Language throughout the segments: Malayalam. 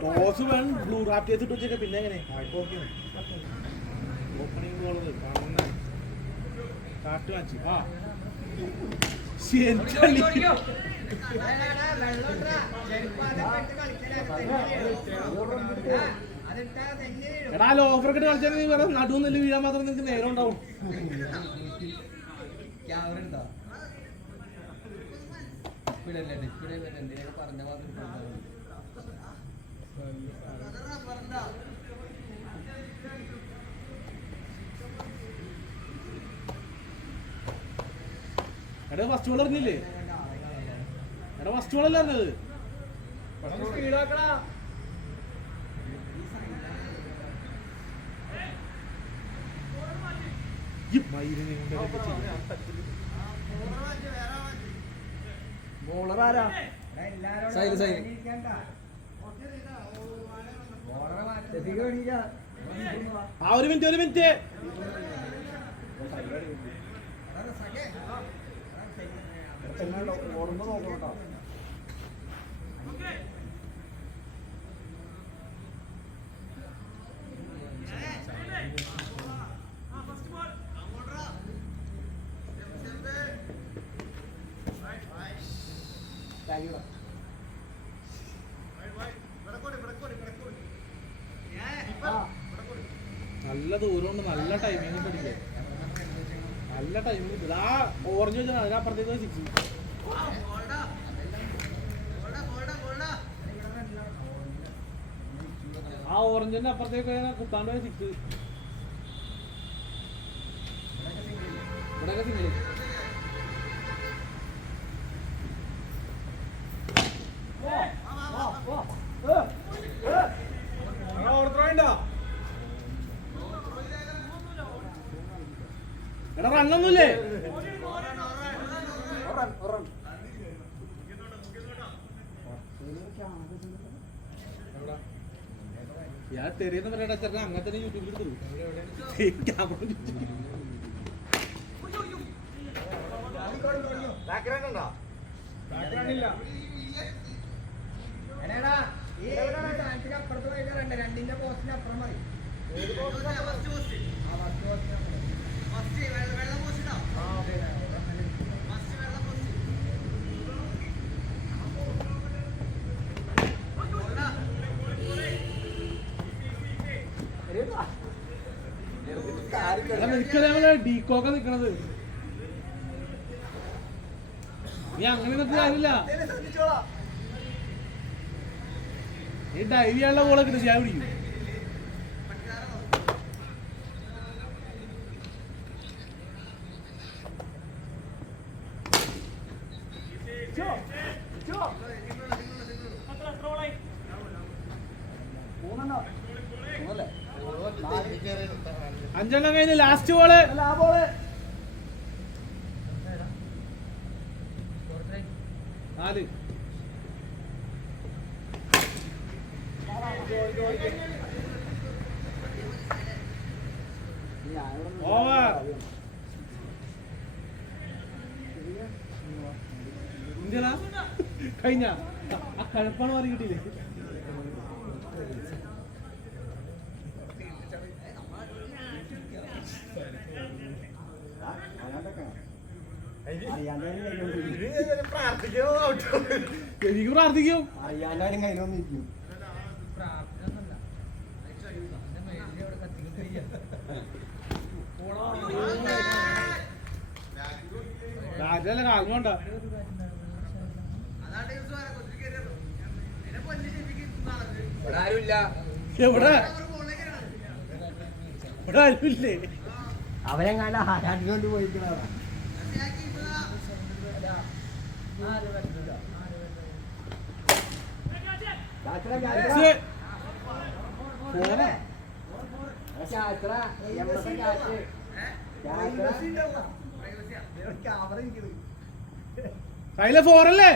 ടോസ് വേണം ബ്ലൂ റാപ്പ് ചെയ്തിട്ട് വെച്ചേക്ക പിന്നെ എങ്ങനെ ഓപ്പണിംഗ് ബോൾ കാണുന്ന കാട്ട് മാച്ച് ആ എടാ ഓഫർ ഒക്കെ കളിച്ചാൽ നീ വേറെ നടുവെന്നല്ലേ വീഴാൻ മാത്രം നിനക്ക് നേരം ഉണ്ടാവും. എടാ ഫസ്റ്റ് ബോൾ അറിഞ്ഞില്ലേ? എടാ ഫസ്റ്റ് ബോൾ അല്ലേ അറിഞ്ഞത്? ബോളർ ആരാ? ആ ഒരു മിനിറ്റ് ഓടുമ്പോ നോക്കണം കേട്ടോ. നല്ല ദൂരമുണ്ട്, നല്ല ടൈമിങ് പഠിക്കുക, നല്ല ടൈമിങ്. ആ ഓറഞ്ച് വെച്ചാൽ അതിനപ്പുറത്തേക്ക് സിക്സ്. ആ ഓറഞ്ചിന്റെ അപ്പുറത്തേക്ക് കുത്താണ്ട് പോയ സിക്സ്. ഇവിടെയൊക്കെ സിംഗിൾ. എടാ റണ്ണൊന്നുമില്ലേ? ഞാൻ തെറിയെന്ന് പറയടാ ചേട്ടൻ, അങ്ങനെ തന്നെ യൂട്യൂബിൽ എടുത്തു ക്യാമറ. രണ്ടിന്റെ പോസ്റ്റിന് അപ്പുറം മതി. ഡീക്കോക്കെ നിക്കണത് നീ അങ്ങനെ നിന്നിട്ട് കാര്യമില്ല. നീ ഡൈവ് ചെയ്യാനുള്ള ബോളൊക്കെ ഇട്ട് ഞാൻ പിടിക്കും. അഞ്ചെണ്ണം കഴിഞ്ഞ് ലാസ്റ്റ് ബോള്. നാല്. ഓവർ. കഴിഞ്ഞ ആ കഴപ്പാണ് മാറി കിട്ടിയില്ലേ? എനിക്ക് പ്രാർത്ഥിക്കും. രാജല്ല കാൽമണ്ട എവിടെ ഇവിടെ ആരുമില്ലേ? അവരെങ്ങാണ്ട് ആരാട്ടിക്കൊണ്ട് പോയിക്കണ. കയ്യിലെ ഫോറല്ലേ?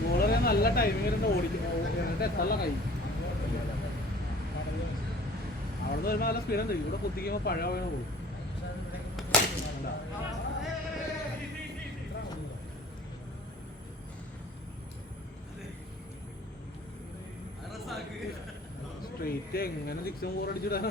ബോളർ നല്ല ടൈമിംഗ് വരുന്ന ഓടിക്കും എന്നിട്ട് എത്തല്ല കൈ അവിടെ നിന്ന് വരുമ്പോൾ നല്ല സ്പീഡുണ്ട് ഇവിടെ കുത്തിക്കുമ്പോൾ പഴയ വീണ് പോകും സ്ട്രെയിറ്റ് എങ്ങനെ 6 4 അടിച്ചിടാൻ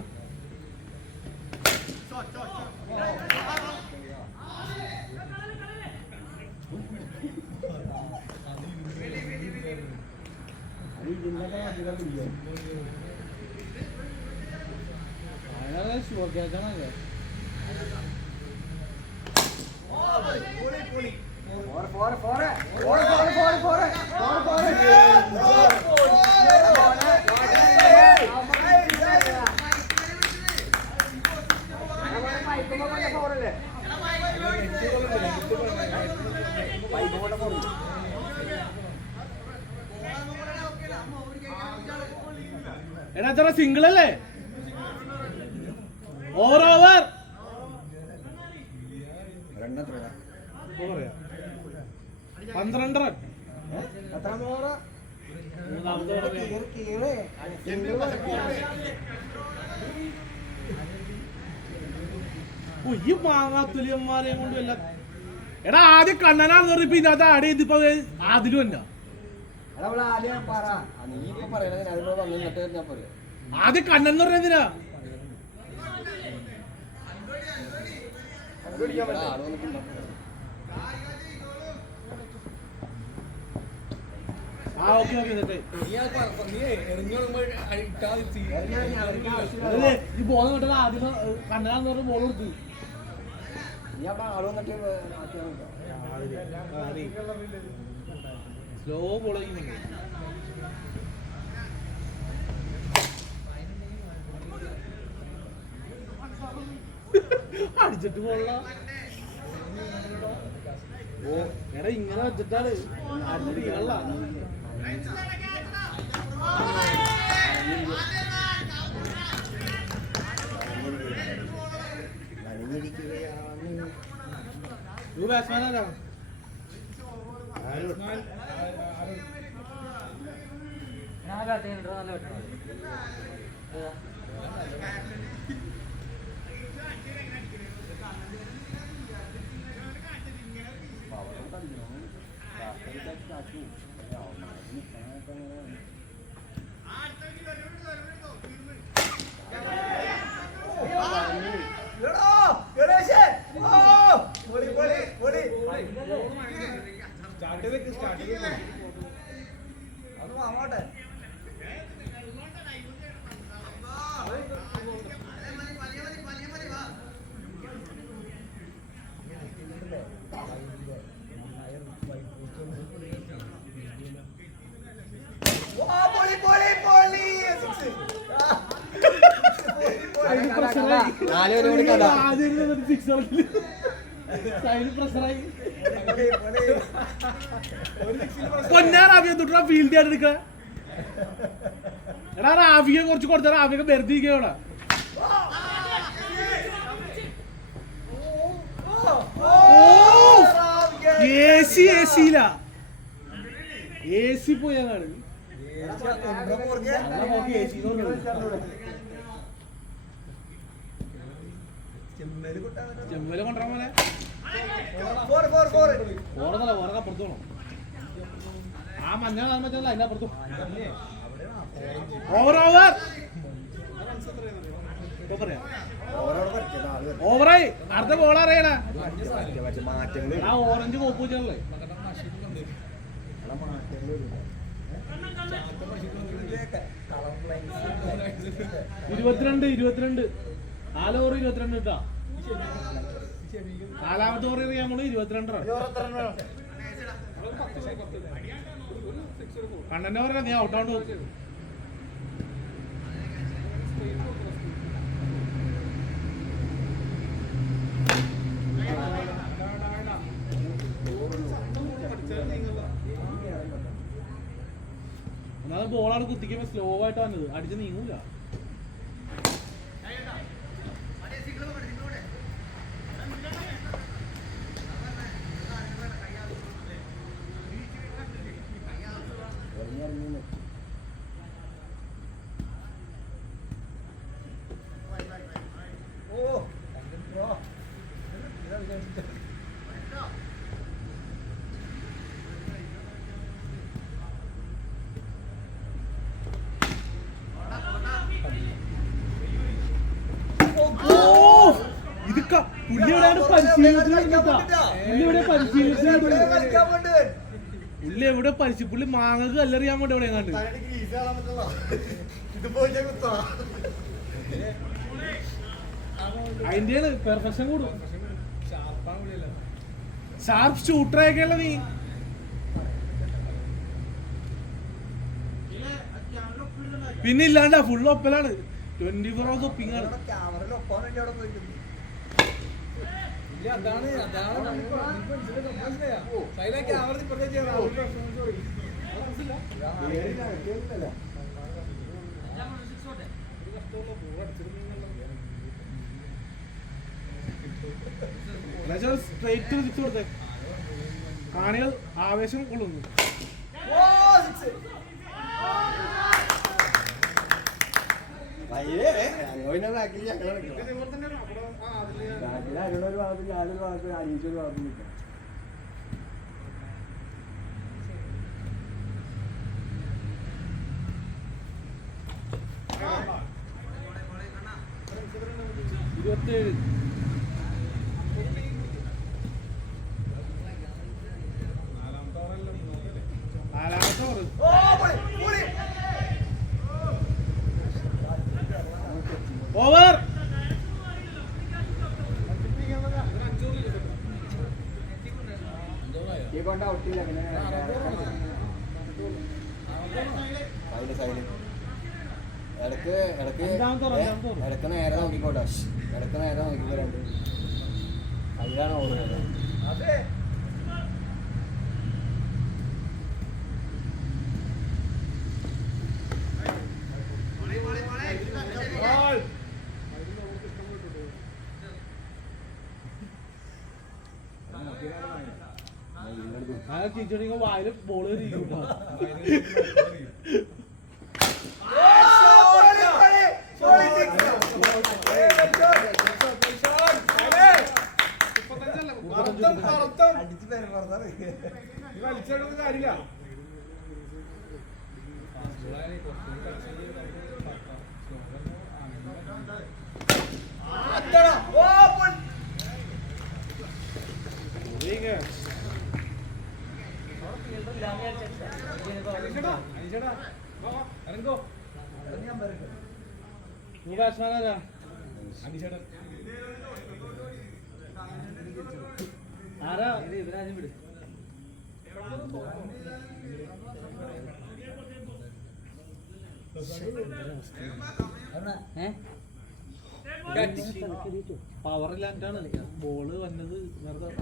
ശുഭ്യാക്കാണല്ലേ എടാ ചേട്ടാ സിംഗിൾ അല്ലേ ഓവർ 12 റൺ ഈ മാങ്ങാത്തുലിയന്മാരെയും കൊണ്ട് വല്ല എടാ ആദ്യം കണ്ണനാന്ന് പറഞ്ഞ പിന്നെ അത് ആടെ ഇതിപ്പോ അതിലും എന്നാ ആദ്യം കണ്ണൻ പറഞ്ഞ എന്തിനാ ആ ഓക്കെ ഓക്കെ ഈ ബോൾ കിട്ടുന്ന ആദ്യം കണ്ണനാന്ന് പറഞ്ഞ ബോൾ കൊടുത്തു സ്ലോ ബോളിങ് അടിച്ചിട്ട് പോള ഓ എടാ ഇങ്ങനെ വെച്ചിട്ടാണ് അടിച്ചിട്ട് കേള ബാറ്റ്സ്മാൻ ആരാ പൊന്നാറാഫിയ ഫീൽഡ് ആയിട്ട് എടുക്ക എടാ റാഫിയെ കുറച്ച് കൊടുത്താൽ റാഫിയൊക്കെ വെറുതെ എ സി പോയാണ് ചെമ്മല് കൊണ്ടുവരാൻ പോലെ ഓർന്നല്ല ഓർക്ക അപ്പുറത്തോണം ആ മഞ്ഞ കാണുമ്പോ അതിന്റെ അപ്പുറത്തും ഓവറായി അടുത്ത ബോൾ അറിയണ ആ ഓറഞ്ച് കോപ്പ് വെച്ചല്ലേ 22 4 ഓവർ 22 കിട്ടാ നാലാമത്തെ ഓവർ എറിയാൻ പോണു 22 റൺ കണ്ണന്റെ ഓവർ നീ ഔട്ടാണ്ട് നോക്ക് ഒന്നാമത് ബോളാണ് കുത്തിക്കുമ്പോ സ്ലോ ആയിട്ട് വന്നത് അടിച്ച് നീങ്ങൂല പുള്ളി എവിടെ പരിശീലനം പുള്ളി മാങ്ങക്ക് കല്ലെറിയാൻ വേണ്ടി എവിടെ കണ്ട് അതിന്റെ പെർഫെക്ഷൻ കൂടും. ഷാർപ്പ് ഷൂട്ടറൊക്കെയല്ല നീ. പിന്നെ ഇല്ലാണ്ടാ ഫുള്ള് ഒപ്പലാണ്. 24 hours ഒപ്പിങ്ങാണ്. സ്ട്രൈറ്റ് തിരിച്ചു കൊടുത്തേ. കാണികൾ ആവേശം കൊള്ളുന്നു. ഓവർ. ഇടക്ക് നേരെ നോക്കിക്കോട്ടെ. ഇടക്ക് നേരെ നോക്കിക്കോ. രണ്ട് അതിലാണ് ഓടുന്നത്. വായില് ബോള് കാര്യമില്ല. ആരാ വിട്. പവറില്ലാണ്ടാണ് ബോള് വന്നത്.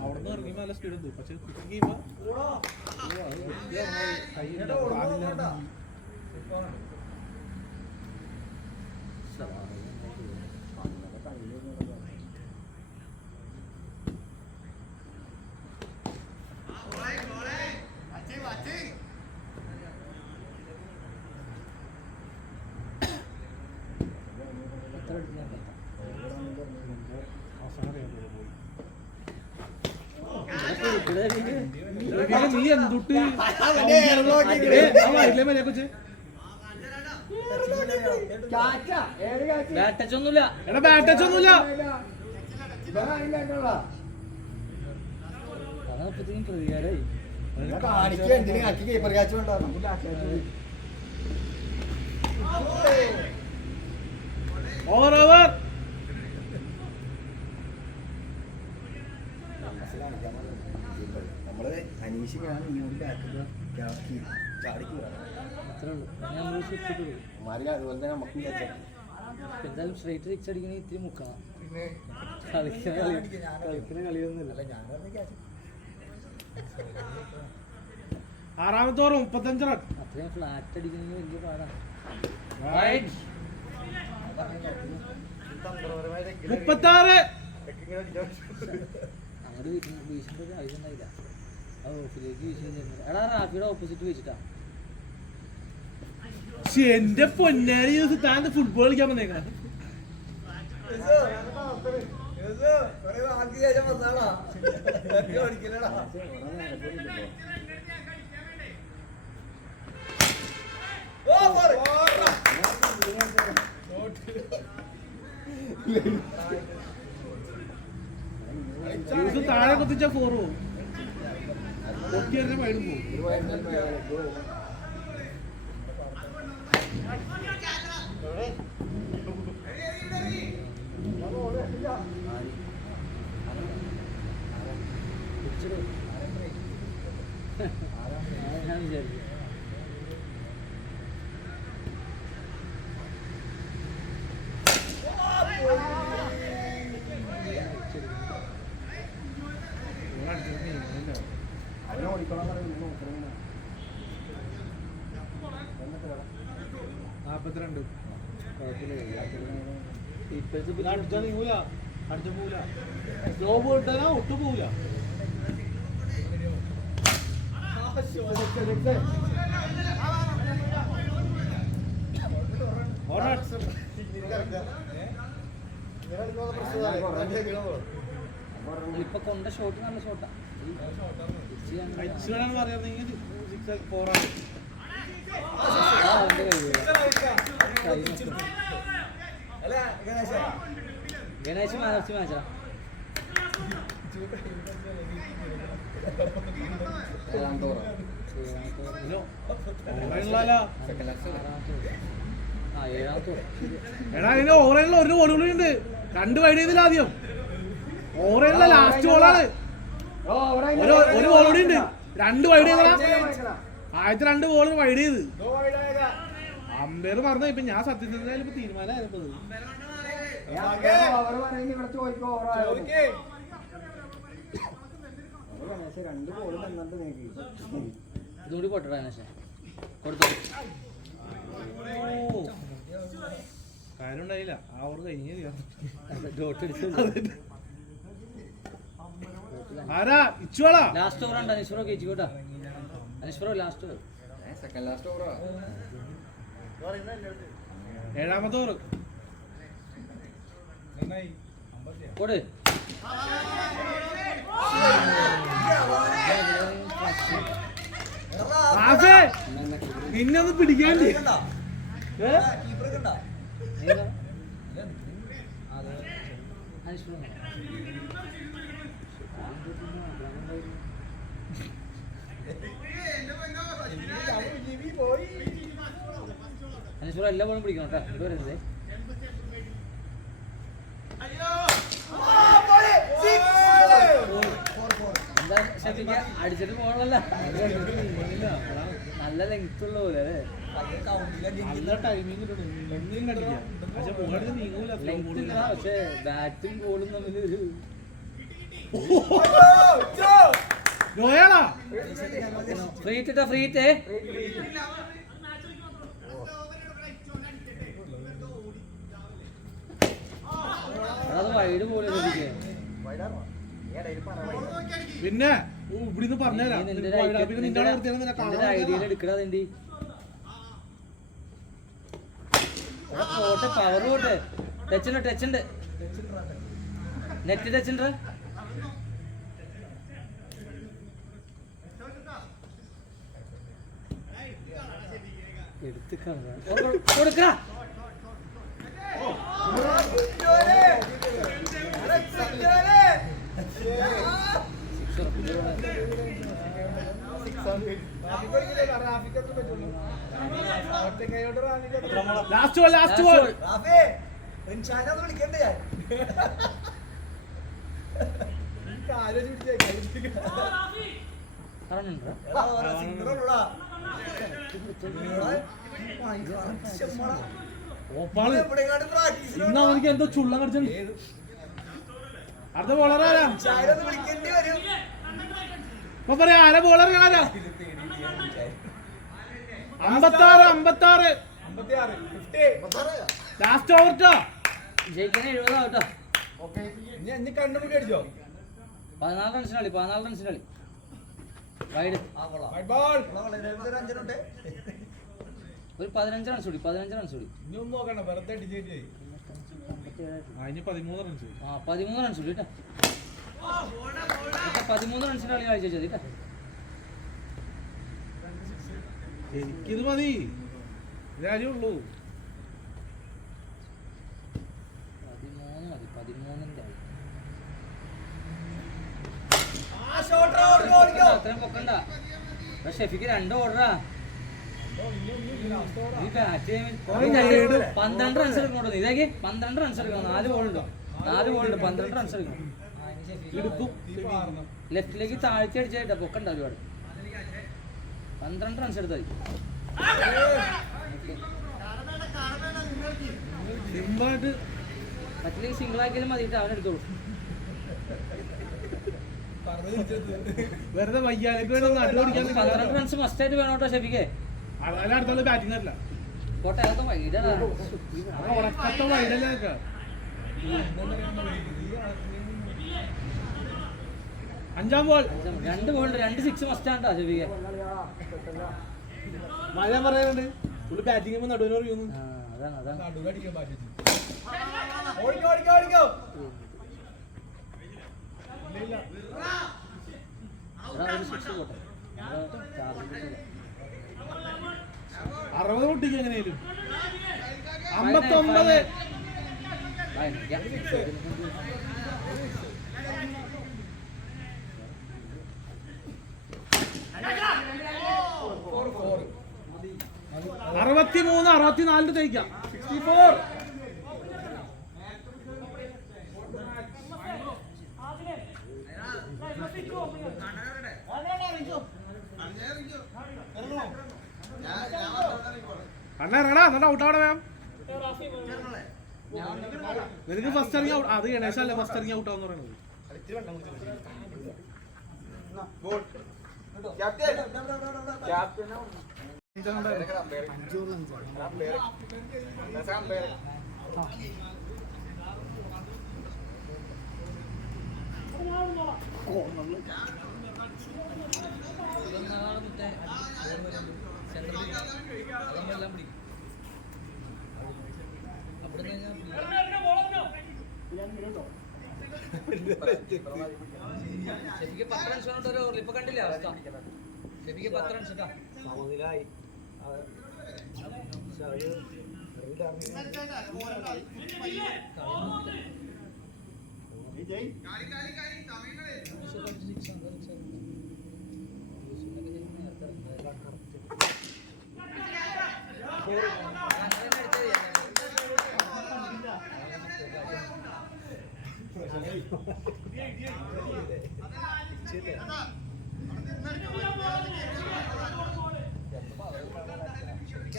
അവിടെ നിന്ന് ഇറങ്ങിയപ്പോ നല്ല സ്പീഡ് ഉണ്ട്. പക്ഷെ നീ എന്തുട്ട് കൊച്ച് ബാറ്റച്ചൊന്നുമില്ല. എടാ ബാറ്റച്ചൊന്നുമില്ല. പ്രതികാരായി ഓവർ ഓവർ. നമ്മള് അനീഷിക്കാണ് അതുപോലെ തന്നെ നമുക്ക് എന്തായാലും സ്ട്രൈറ്റ് സിക്സ് അടിക്കണ ഇത്തിരി മുക്കണം. കളിക്കുന്ന കളിയൊന്നുമില്ല. ആറാമത്തെ ഓവർ 35 റൺ. അത്രയും ഫ്ലാറ്റ് അടിക്കണമെങ്കിൽ വലിയ പാടാണ്. 36. അങ്ങോട്ട് വീശേണ്ട ഒരു ആവശ്യം ഉണ്ടായില്ല. ആ ഓഫിലേക്ക് വീശുന്നു. എടാ റാഫിയുടെ ഓപ്പോസിറ്റ് വീശിട്ടാ. എന്റെ പൊന്നാരി താൻ ഫുട്ബോൾ കളിക്കാൻ വന്നേക്കണം. വെച്ചാൽ 4 പോകും. പൊട്ടിയറിന്റെ വൈഡും പോകും. ഒരു വയസ്സിൽ ഞാൻ വിചാരിച്ചു അതിനെ ഓടിക്കണം നോക്കണം. 42. ഇപ്പോഴത്തെ അടിച്ചാൽ നീങ്ങൂല, അടിച്ച പോവില്ല. സ്ലോ പോയിട്ടാ ഒട്ടും പോവില്ല. ഇപ്പൊ കൊണ്ട ഷോട്ട് നല്ല ഷോട്ടാ. അയച്ചാണെന്ന് പറയാണെങ്കിൽ 4 ആണ്. ഗണേശ് മാനർച്ചി മാച്ചാ എടാ അതിന് ഓറയിലുള്ള ഒരു ബോൾ കൂടി ഉണ്ട്. 2 വൈഡ് ചെയ്തില്ല ആദ്യം. ഓറയിലുള്ള ലാസ്റ്റ് ബോളാണ്. ഒരു ബോൾ കൂടി ഉണ്ട്. 2 വൈഡ് ചെയ്തടാ. ആദ്യത്തെ 2 ബോൾ വൈഡ് ചെയ്ത് അമ്പയർ പറഞ്ഞ. ഇപ്പൊ ഞാൻ സത്യസന്ധത ഇപ്പൊ തീരുമാനമായപ്പോ ഇതുകൂടി പൊട്ടടാ ഗണേശ കൊടുത്തു. കാര്യം ഉണ്ടായില്ല. ആ ഓവർ കഴിഞ്ഞ ആരാ ഇച്ചുവാളാ. ലാസ്റ്റ് ഓവർ ഉണ്ട്. അനീശ്വറോ കേട്ടോ. അനീശ്വറോ ലാസ്റ്റ് ഓവർ. സെക്കൻഡ് ലാസ്റ്റ് ഓവറാ. 7ാമത്തെ ഓവർ. കൊടു നിന്നെ ഒന്ന് പിടിക്കാണ്ട്. അനീശ്വറ എല്ലാ ബോളും പിടിക്കണം കേട്ടോ. ഇത് വരുന്നത് എന്താ ശ്രദ്ധിക്ക. അടിച്ചിട്ട് പോകണല്ല. നല്ല ലെങ്ത് ഉള്ള പോലെ അല്ലേ. നല്ല ടൈമിംഗ് നീങ്ങൂല. ലെങ്ത് ഇല്ല. പക്ഷെ ബാറ്റും ബോളും തമ്മിൽ ഒരു ഫ്രീ ഇട്ടാ ഫ്രീ ഇട്ടേ. അത് വൈഡ് പോലെ പിന്നെ ഇവിടുന്ന് പറഞ്ഞുതരാം. ഐഡിയയിൽ എടുക്കണതി പോട്ടെ. പവർ പോട്ടെ. ടച്ചുണ്ട് നെറ്റ് ടച്ചുണ്ട്. എടുത്ത് കൊടുക്ക. Last ball. ഇന്ന് അവനിക്ക് എന്തോ ചുള്ളം കടിച്ചു. അടുത്ത ബോളർ ആരാ? ഇപ്പൊ പറയാ ആരാ ബോളർ? ആരാ? 56 ലാസ്റ്റ് ഓവർ ജയിക്കാൻ 70 ആവട്ടോ. 14 റൺസിന് കളി. 14 റൺസിന് കളി. വൈഡ് ഒരു 15 റൺസ് കൂടി. 15 റൺസ് കൂടി. അതിന് 13 റൺസ്. 13 റൺസ് കൂടി കേട്ടോ. 13 റൺസിന് കളി കളിച്ചു കേട്ടോ. എനിക്കിത് മതി. രാജ്യമുള്ളൂ. 13 മതി. 13ന്റെ അത്രയും പൊക്കണ്ട. ഷെഫിക്ക് 2 ഓർഡറാ. നീ ബാറ്റ് ചെയ്യാൻ 12 റൺസ് എടുക്കണോ? ഇതാക്കി 12 റൺസ് എടുക്കണം. 4 ബോളുണ്ട് 12 റൺസ് എടുക്കണം. എടുക്കും. ലെഫ്റ്റിലേക്ക് താഴ്ത്തി അടിച്ചായിട്ടാ പൊക്കണ്ട ഒരുപാട്. 12 റൺസ് എടുത്താൽ സിമ്പിളായിട്ട് മറ്റിലേക്ക് സിംഗിൾ ആക്കിയാലും മതിയിട്ട് അവനെടുത്തോളൂ. വെറുതെ വയ്യാലേക്ക് വേണ്ടി ഒന്ന് അടിപൊളിക്കാൻ 12 റൺസ് മസ്റ്റ് ആയിട്ട് വേണോട്ടോ ഷെഫിക്ക്. അതിലെ അടുത്തുള്ള ബാറ്റിംഗ് അല്ല കോട്ടെ അതൊക്കെ വൈകിട്ടാ. ഉടക്കത്തെ വൈഡല്ലേ നിൽക്കുക. 5-ാം ബോൾ. 2 ബോളുണ്ട്. 2 6 മസ്റ്റ് ആണോ ഷെഫിക്ക്? മഴ പറയാനുണ്ട് പുള്ളി ബാറ്റിംഗ് ചെയ്യുമ്പോൾ നടുവിന് അറിയുന്നു. അതാണ് ഒരു 6 പോട്ടെ. 60 പൊട്ടിക്ക് എങ്ങനെയും 59. അറുപത്തിമൂന്ന് 64 തേക്കാം. 64. അണ്ണാ നല്ല ഔട്ടാവണ വേം. നിനക്ക് ഫസ്റ്റ് ഇറങ്ങി ഔട്ട്. അത് ഗണേശല്ലേ ഫസ്റ്റ് ഇറങ്ങി ഔട്ടാന്ന് പറയുന്നത്. ഷെഫിക്ക് 10 റൺസ് വേണോട്ടോ. ഇപ്പൊ കണ്ടില്ലേ അവസ്ഥ? ഷെഫിക്ക് 10 റൺസ് ഇട്ടാ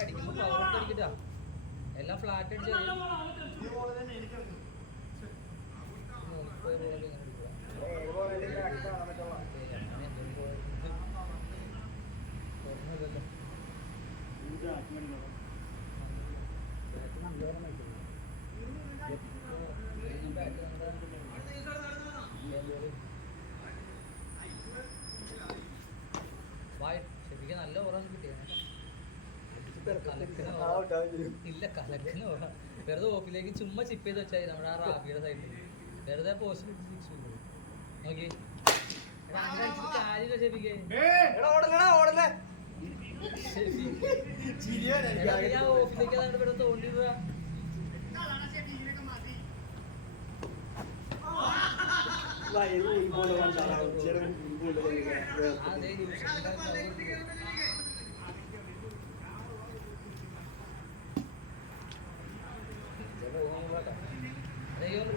അടിക്കുമ്പോ പവർ അടിക്കട്ടാ. എല്ലാം ഫ്ലാറ്റ് അടിച്ചാൽ ഷെഫിക്ക് നല്ല ഓറഞ്ച് കിട്ടിയ ഇല്ല കലക്കിന് ഓറ. വെറുതെ ഓഫിലേക്ക് ചുമ്മാ ചിപ്പ് ചെയ്ത് വെച്ചാൽ നമ്മുടെ ആ റാബിയുടെ സൈഡിൽ വെറുതെ പോസ്റ്റ് നോക്കി കാര്യമില്ല ഷെഫിക്ക്. ഞാൻ ഓഫിലേക്ക് അതാണ് ഇവിടെ തോണ്ടിയത്. അതെ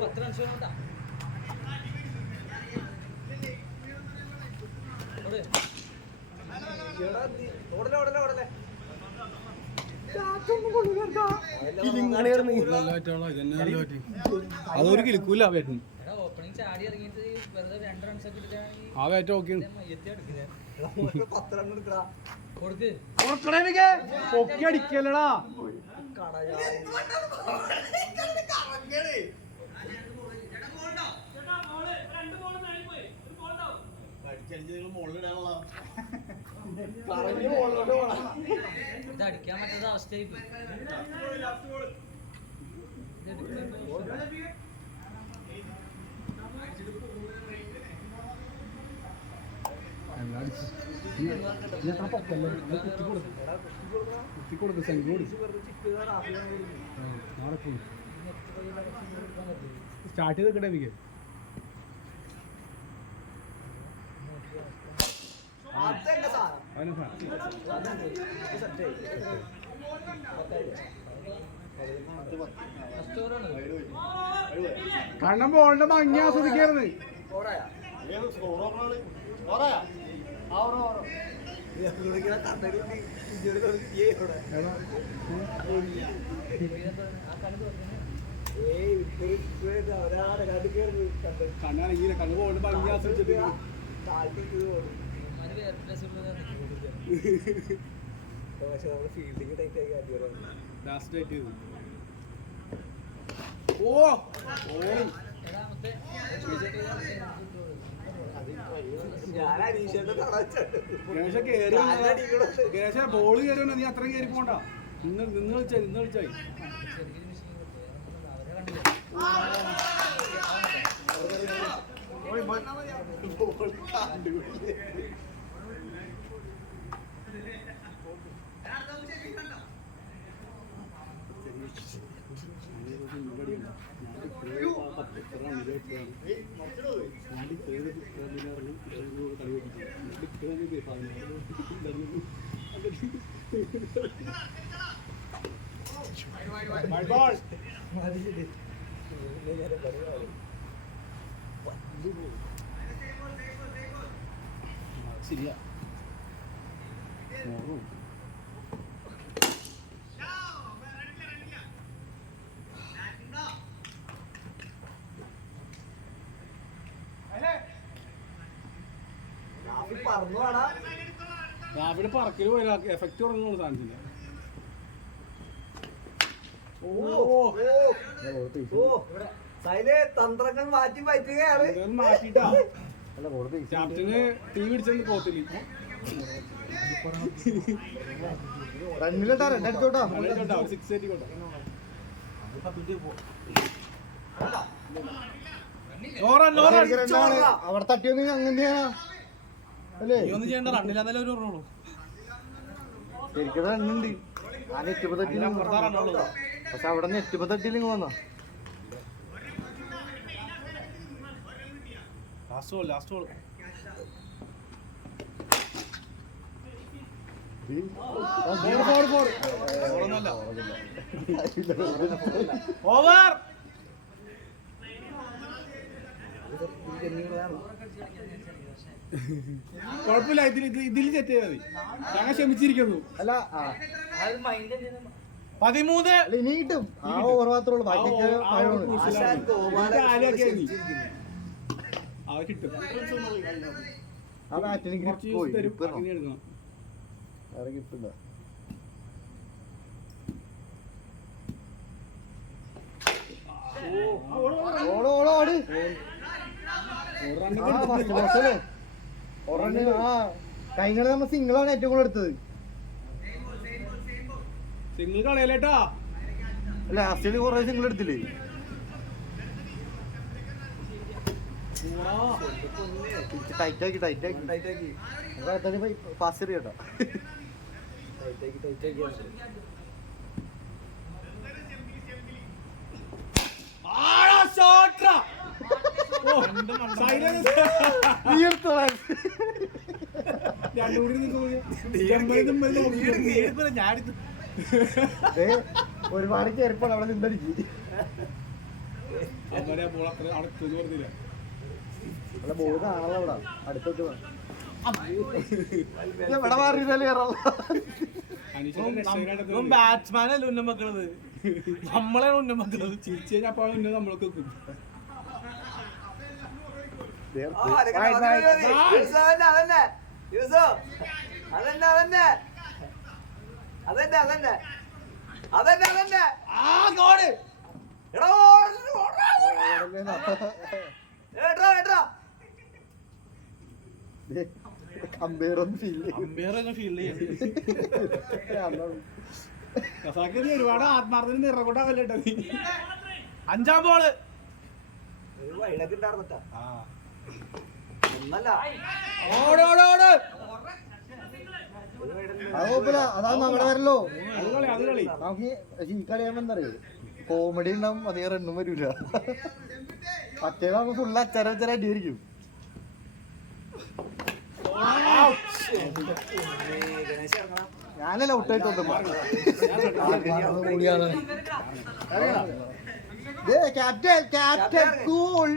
10 റൺസ് വേണോട്ടാ. അതൊരു കിളിക്കൂല ബാറ്റിന്. ഓപ്പണിംഗ് ചാടി ഇറങ്ങിയിട്ട് വെറുതെ 2 റൺസ് ഒക്കെ എടുക്കുകയാണെങ്കിൽ ആ ബാറ്റ് ഓക്കെ പൊക്കി അടിക്കല്ലടാ. ഇത് അടിക്കാൻ പറ്റാത്ത അവസ്ഥയായി പോയി. സ്റ്റാർട്ട് ചെയ്ത് കിട്ടേ അതന്നെ സാധനം. അവന് കണ്ണം ബോളിന്റെ ഭംഗി ആസ്വദിക്കായിരുന്നു. ഓടായാ? ഇങ്ങനെ കണ്ണടി ഇജ്ജോട് തൊടുത്തി ഇവിടെ. ഒരാളെ കണ്ടു കയറി കണ്ടു. കണ്ണാണെങ്കിലെ കണ്ണ് ബോളിന്റെ ഭംഗി ആസ്വദിച്ചിട്ട് താല്പര്യം പക്ഷെ നമ്മള് ഫീൽഡിങ് ടൈറ്റ് ആയി കാര്യം ലാസ്റ്റ് ആയിട്ട് ഓ ഞാൻ അനീഷന്റെ ബോള് കയറി നീ അത്രയും കയറി പോണ്ട. നിന്ന് കളിച്ചായി ശരിയാ. പറഞ്ഞു വേടാ രാവിലെ പറക്കല് പോയ എഫക്റ്റ് തുടങ്ങുന്നു സാധനത്തിന്റെ. സൈല് തന്ത്രങ്ങൾ മാറ്റി പറ്റുകയാണ്. മാറ്റിട്ടാ ക്യാപ്റ്റന് ടീ പിടിച്ചെന്ന് പോത്തില്ല. സിക്സ് ആയിക്കോട്ടെ. അവിടെ തട്ടിയൊന്നും അങ്ങനെയാ അല്ലേ? ഒന്നും ചെയ്യണ്ട. റണ്ണില്ലാന്നല്ലേ ഒരു റോളൂ. ശരിക്കും റണ്ണുണ്ട്. ആ നെറ്റുമ്പോ തട്ടിയില്ല. പക്ഷെ അവിടെ നെറ്റുമ്പോ തട്ടിയില്ലെങ്കിൽ വന്നാ ലാസ്റ്റ് ബോൾ ഓവർ. കുഴപ്പമില്ല. ഇതിൽ സെറ്റ് ചെയ്താൽ മതി. ഞങ്ങൾ ക്ഷമിച്ചിരിക്കുന്നു. അല്ല 13 ഇനി കിട്ടും. ആ ഓവർ മാത്രമേ ഉള്ളൂ. ബാക്കിയൊക്കെ കിട്ടും. ആ ബാറ്റിന് ഗ്രിപ്പ് പോയി. ഗ്രിപ്പ് എടുക്കണം. വേറെ ഗ്രിപ്പ് ഇല്ല. ഓട് കഴിഞ്ഞ നമ്മ സിംഗിളാണ് ഏറ്റവും കൂടുതൽ എടുത്തത്. സിംഗിൾ കളയലേട്ടാ. ലാസ്റ്റില് കുറെ സിംഗിൾ എടുത്തില്ലേ? ടൈറ്റാക്കി പാസ് ചെയ്യട്ടോ. ഒരുപാട് ചെറുപ്പം അവിടെ നിന്നടിച്ച് അല്ല ബോധാണല്ലോ അവിടെ അടുത്തൊക്കെ എവിടെ മാറിയതല്ലേ ബാറ്റ്സ്മാനല്ല ഉന്നം വെക്കണത്. നമ്മളാണ് ഉന്നം വെക്കണത്. ചിരിച്ചു കഴിഞ്ഞാൽ അപ്പോൾ ഉന്നം നമ്മൾക്ക് വെക്കും. ഒരുപാട് ആത്മാർത്ഥത്തിന് നിറകൊണ്ടാവല്ലേ. 5-ാം ബോള്. അതാ നമ്മുടെ വരല്ലോ. അത് കളി നമുക്ക് ഈ കളിയാണെന്നറിയോ കോമഡി ഉണ്ടാവും. അധികം റണ്ണും വരൂല. മറ്റേതാകുമ്പോ ഫുള്ള് അച്ചര അടിയായിരിക്കും. ഞാനല്ല ഔട്ടായിട്ട് ക്യാപ്റ്റൻ ക്യാപ്റ്റൻ കൂൾ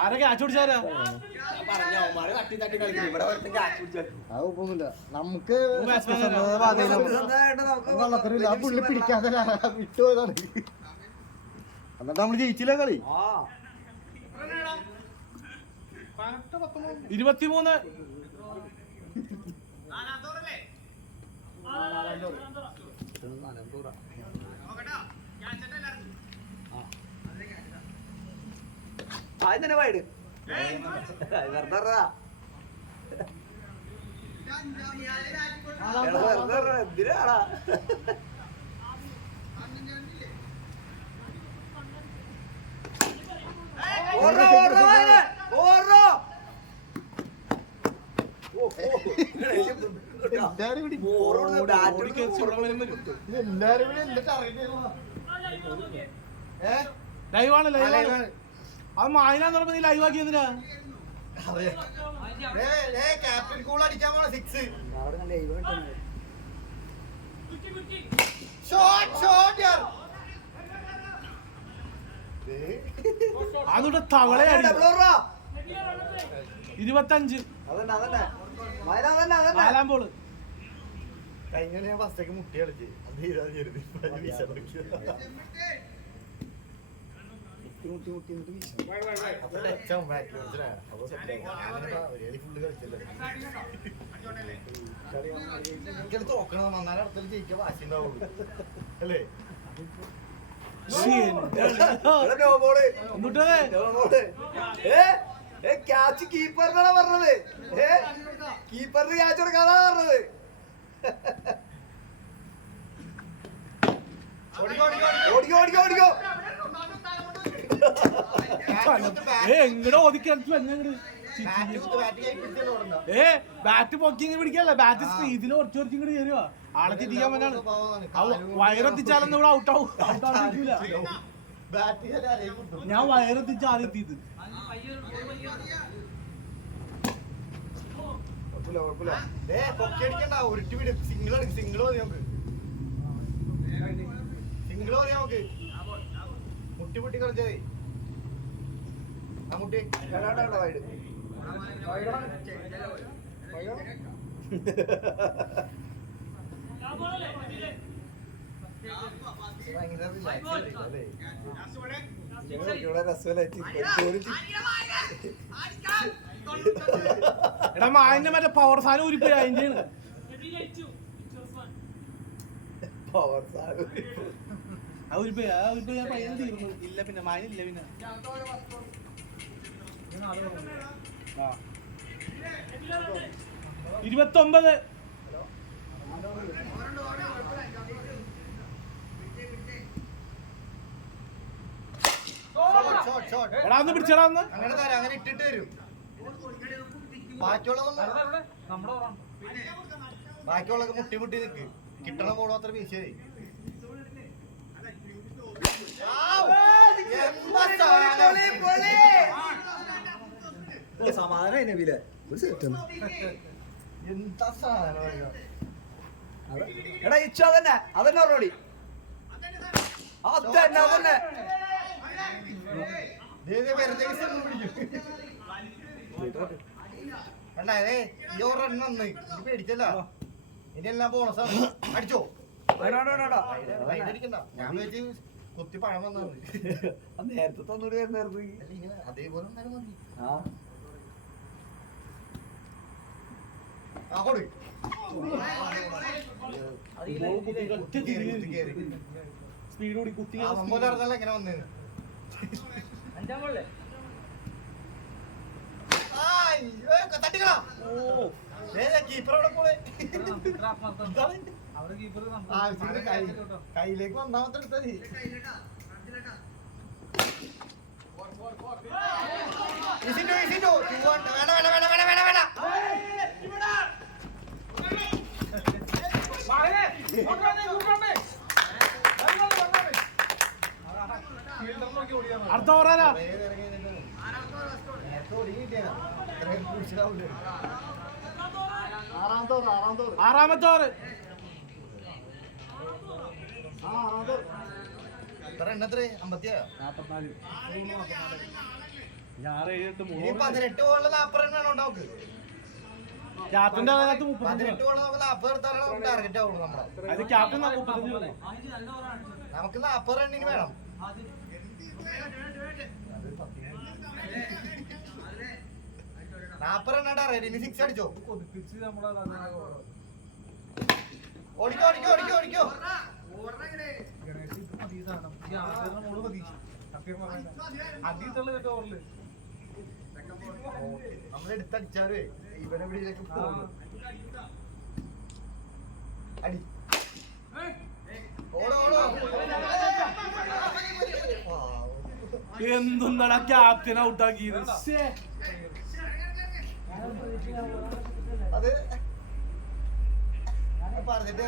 ആരെ ക്യാച്ച് പിടിച്ചാരാ അത് കുഴപ്പമൊന്നുമില്ല നമുക്ക് വള്ളത്തിലില്ല ആ പുള്ളി പിടിക്കാതെ വിട്ടുപോയതാണ് എന്നിട്ട് നമ്മള് ജയിച്ചില്ല കളി 23. ആദ്യം തന്നെ വൈഡ് എന്തിനാടാ ലൈവാണ് ലൈവാണ് അത് മായനാന്ന് പറഞ്ഞ നീ ലൈവ് ആക്കി എന്തിനാ ക്യാപ്റ്റൻ കൂൾ അടിക്കാൻ പോണ 6 ഷോട്ട് ഷോട്ട് യാർ അതുകൊണ്ട് തവളയാണ് 25 നാലാം ബോള് കഴിഞ്ഞ ഞാൻ ഫസ്റ്റൊക്കെ മുട്ടി കളിച്ച് തോക്കണം വന്നാലും അടുത്തത് ജയിക്കാൻ വാശി ഉണ്ടാവുള്ളൂ അല്ലേ ക്യാച്ച് കീപ്പറിനാണ് പറഞ്ഞത് കീപ്പറിന് ക്യാച്ച് കൊടുക്കാതാ പറഞ്ഞത് ഓടിക്കോ ഓടിക്കോ ഓടിക്കോ എങ്ങടെ ഒതുക്കി ബാറ്റ് പൊക്കി ഇങ്ങനെ പിടിക്കല്ല ബാറ്റ് സ്പീഡിൽ കുറച്ച് കുറച്ച് ഇങ്ങോട്ട് കയറുക ആളെ തിരിക്കാൻ പറ്റാണ് വയറെത്തിച്ചാലൊന്നും ഇവിടെ ഔട്ടാവും ഔട്ടാവാൻ പറ്റൂല ഞാൻ വയറെത്തിച്ച് ആദ്യം എത്തിയത് സിംഗിൾ മതി നമുക്ക് സിംഗിൾ മതി നമുക്ക് മുട്ടി മുട്ടി കളിച്ചേ ആ മുട്ടി വൈഡ് എടാ മായന്റെ മറ്റേ പവർ സാധനം ഉരിപ്പോയി അതിന്റെ പയ്യൻ തീർന്നു ഇല്ല പിന്നെ മായനില്ല പിന്നെ 29. എടാ ഒന്ന് പിടിച്ചടാ ഒന്ന് അങ്ങനെ തരാം അങ്ങനെ ഇട്ടിട്ട് വരും ബാക്കിയുള്ളതൊക്കെ മുട്ടി മുട്ടി നിൽക്ക് കിട്ടണ പോണോ അത്ര വീശിയത് സമാധാനം നബിലെ എന്താ സാധനം എടാ ഇച്ചു അതന്നെ അതന്നെ പറഞ്ഞോളി അതന്നെ അതന്നെ കണ്ടേ ഈ റൺ വന്ന് പേടിച്ചല്ല ഇനി എല്ലാം ബോണസാണ് അടിച്ചോ അടിക്കണ്ട ഞാൻ വെച്ച് കുത്തി പഴം വന്നാണ് നേരത്തെ തൊന്നൂറ് വരുന്നായിരുന്നു അതേപോലെ എന്നാലും മതി ആ കൊടു സ്പീഡ് കൂടി കുത്തി സംഭവം എങ്ങനെ വന്നത് തട്ടിക്കളാ കീപ്പറോടെ പോലെ കയ്യിലേക്ക് ഒന്നാമത്തെ എടുത്തത് വേണ്ട അടുത്ത ഓവറാ. ആറാമത്തെ ഓവർ. എണ്ണത്രേ 57. 44. ഞാൻ 7-8 ഇനി 18 ബോളിൽ 40 റണ്ണാണ് ഉണ്ടാവുക. ക്യാപ്റ്റന്റെ അതിനകത്ത് 35. 18 ബോളിൽ നമുക്ക് 40 എടുത്താലാണ് ടാർഗറ്റ് ആവുള്ളൂ നമ്മളെ. അത് ക്യാപ്റ്റൻ 35. നമുക്ക് 40 റണ്ണിന് വേണം. 40 റണ്ണാ ടാർഗറ്റ്. ഇനി 6 അടിച്ചോ. ഓടിക്കോ ഓടിക്കോ ഓടിക്കോ ഓടിക്കോ. നമ്മളെടുത്തടിച്ചാലേ ഇവനെ ഇവിടേക്ക് പോകും. അടി ഓടോ ഓടോ. എന്തൊന്നാണ് ക്യാപ്റ്റൻ ഔട്ടാക്കിയത്. അത് പറഞ്ഞിട്ട്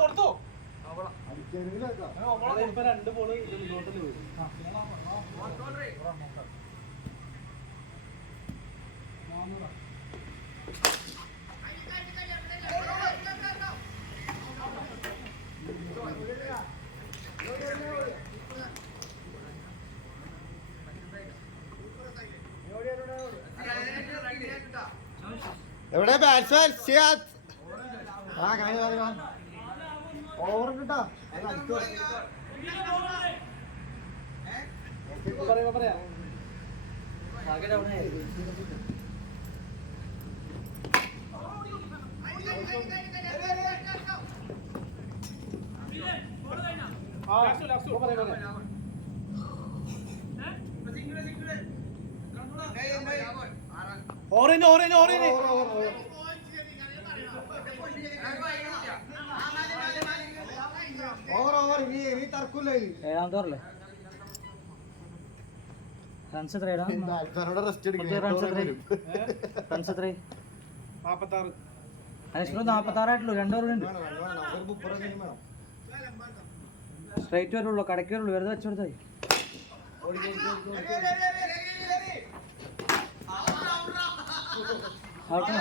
കൊടുത്തു. 2 ബോൾ മുന്നോട്ടിൽ പോയി. എവിടെ ബാറ്റ്സ്മാൻ സിയാദ്? ആ കാണി ഓവർ കിട്ടാ. പറയാ ഓറഞ്ച് ഓറഞ്ച് ഓറഞ്ച്. ഓവർ ഇനി തർക്കൂല. 7ാമത്തെ ഓവറല്ലേ? റൺസ് എത്രയാ? റെസ്റ്റ് റൺസ് എത്ര? 46. അനശ്വരം 46 ആയിട്ടുള്ളൂ. 2 ഓവറുണ്ട്. സ്ട്രൈറ്റ് വരുള്ളൂ, കടയ്ക്ക് വരുള്ളൂ. വെറുതെ വെച്ചെടുത്തായി. ഔട്ടാ.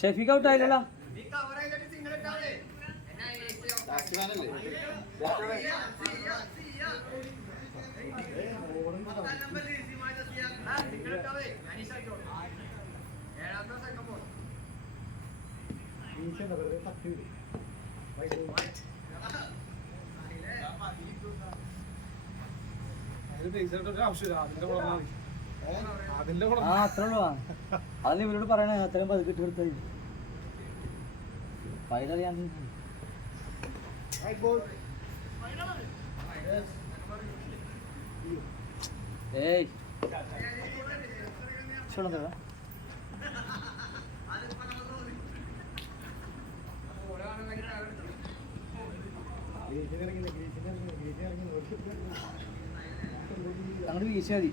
ഷെഫീഖ് ഔട്ട് ആയില്ലല്ലോ. ആ അത്രേ ഉള്ളൂ. അതിന് ഇവരോട് പറയണേ അത്രയും പതുക്കിട്ട് കൊടുത്തായി. ഫൈനറിയാൻ ഏയ് ചുണതാ. അങ്ങോട്ട് വീശിയാ മതി.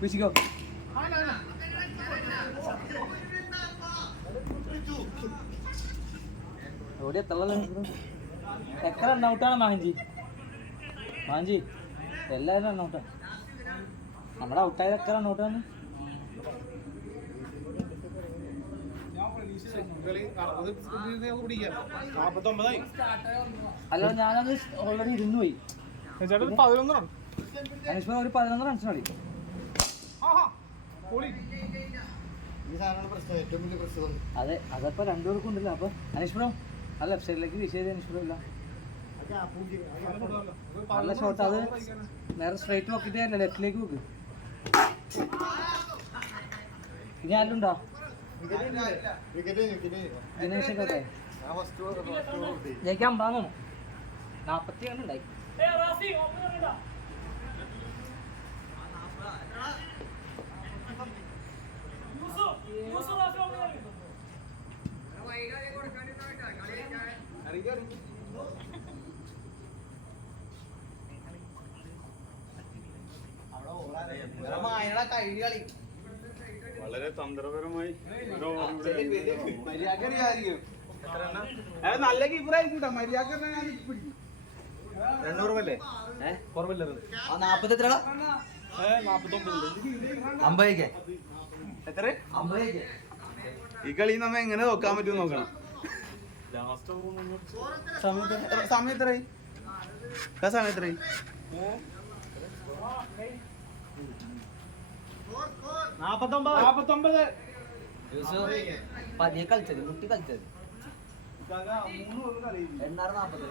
വീശിക്കോ. എവിടെ എത്തല്ലോ. എത്ര റണ്ണൗട്ടാണ് മാഞ്ചി? മാഞ്ചി എല്ലാവരും റണ്ണൗട്ടാണ്. നമ്മുടെ ഔട്ടായത് എത്ര റണ്ണൗട്ടാണ്? അല്ല ഞാനത് ഓൾറെഡി ഇരുന്ന് പോയി. അനീഷ് ബ്രോ ഒരു 11 റൺസ് കളി. ഈ സാധനമാണ് പ്രശ്നം, ഏറ്റവും വലിയ പ്രശ്നം. അതെ, അതപ്പോ രണ്ടുപേർക്കും ഉണ്ടല്ലോ. അപ്പൊ അനീഷ് ബ്രോ ആ ലെഫ്റ്റ് സൈഡിലേക്ക് വീശ് ചെയ്ത് അനീഷ് ബ്രോ ഇല്ല. നല്ല ഷോട്ട്. അത് നേരെ സ്ട്രൈറ്റ് നോക്കിട്ടേ ലെഫ്റ്റിലേക്ക് നോക്ക്. ഇനി ആരുണ്ടോ? ദിനേശൊക്കെ ജയിക്കാൻ പാങ്ങോ 40 ഉണ്ടായി. വളരെ തന്ത്രപരമായി നല്ല കീപ്പറായിരിക്കും മര്യാദ 200 രൂപല്ലേ? ആ 40 എത്രടാ? 50 എത്ര? 50. ഈ കളി നമ്മ എങ്ങനെ നോക്കാൻ പറ്റും നോക്കണം. സമയം എത്രയായി? സമയം എത്രയായി? പതിയെ കളിച്ചത്, മുട്ടി കളിച്ചത്. എന്നാറ് 40.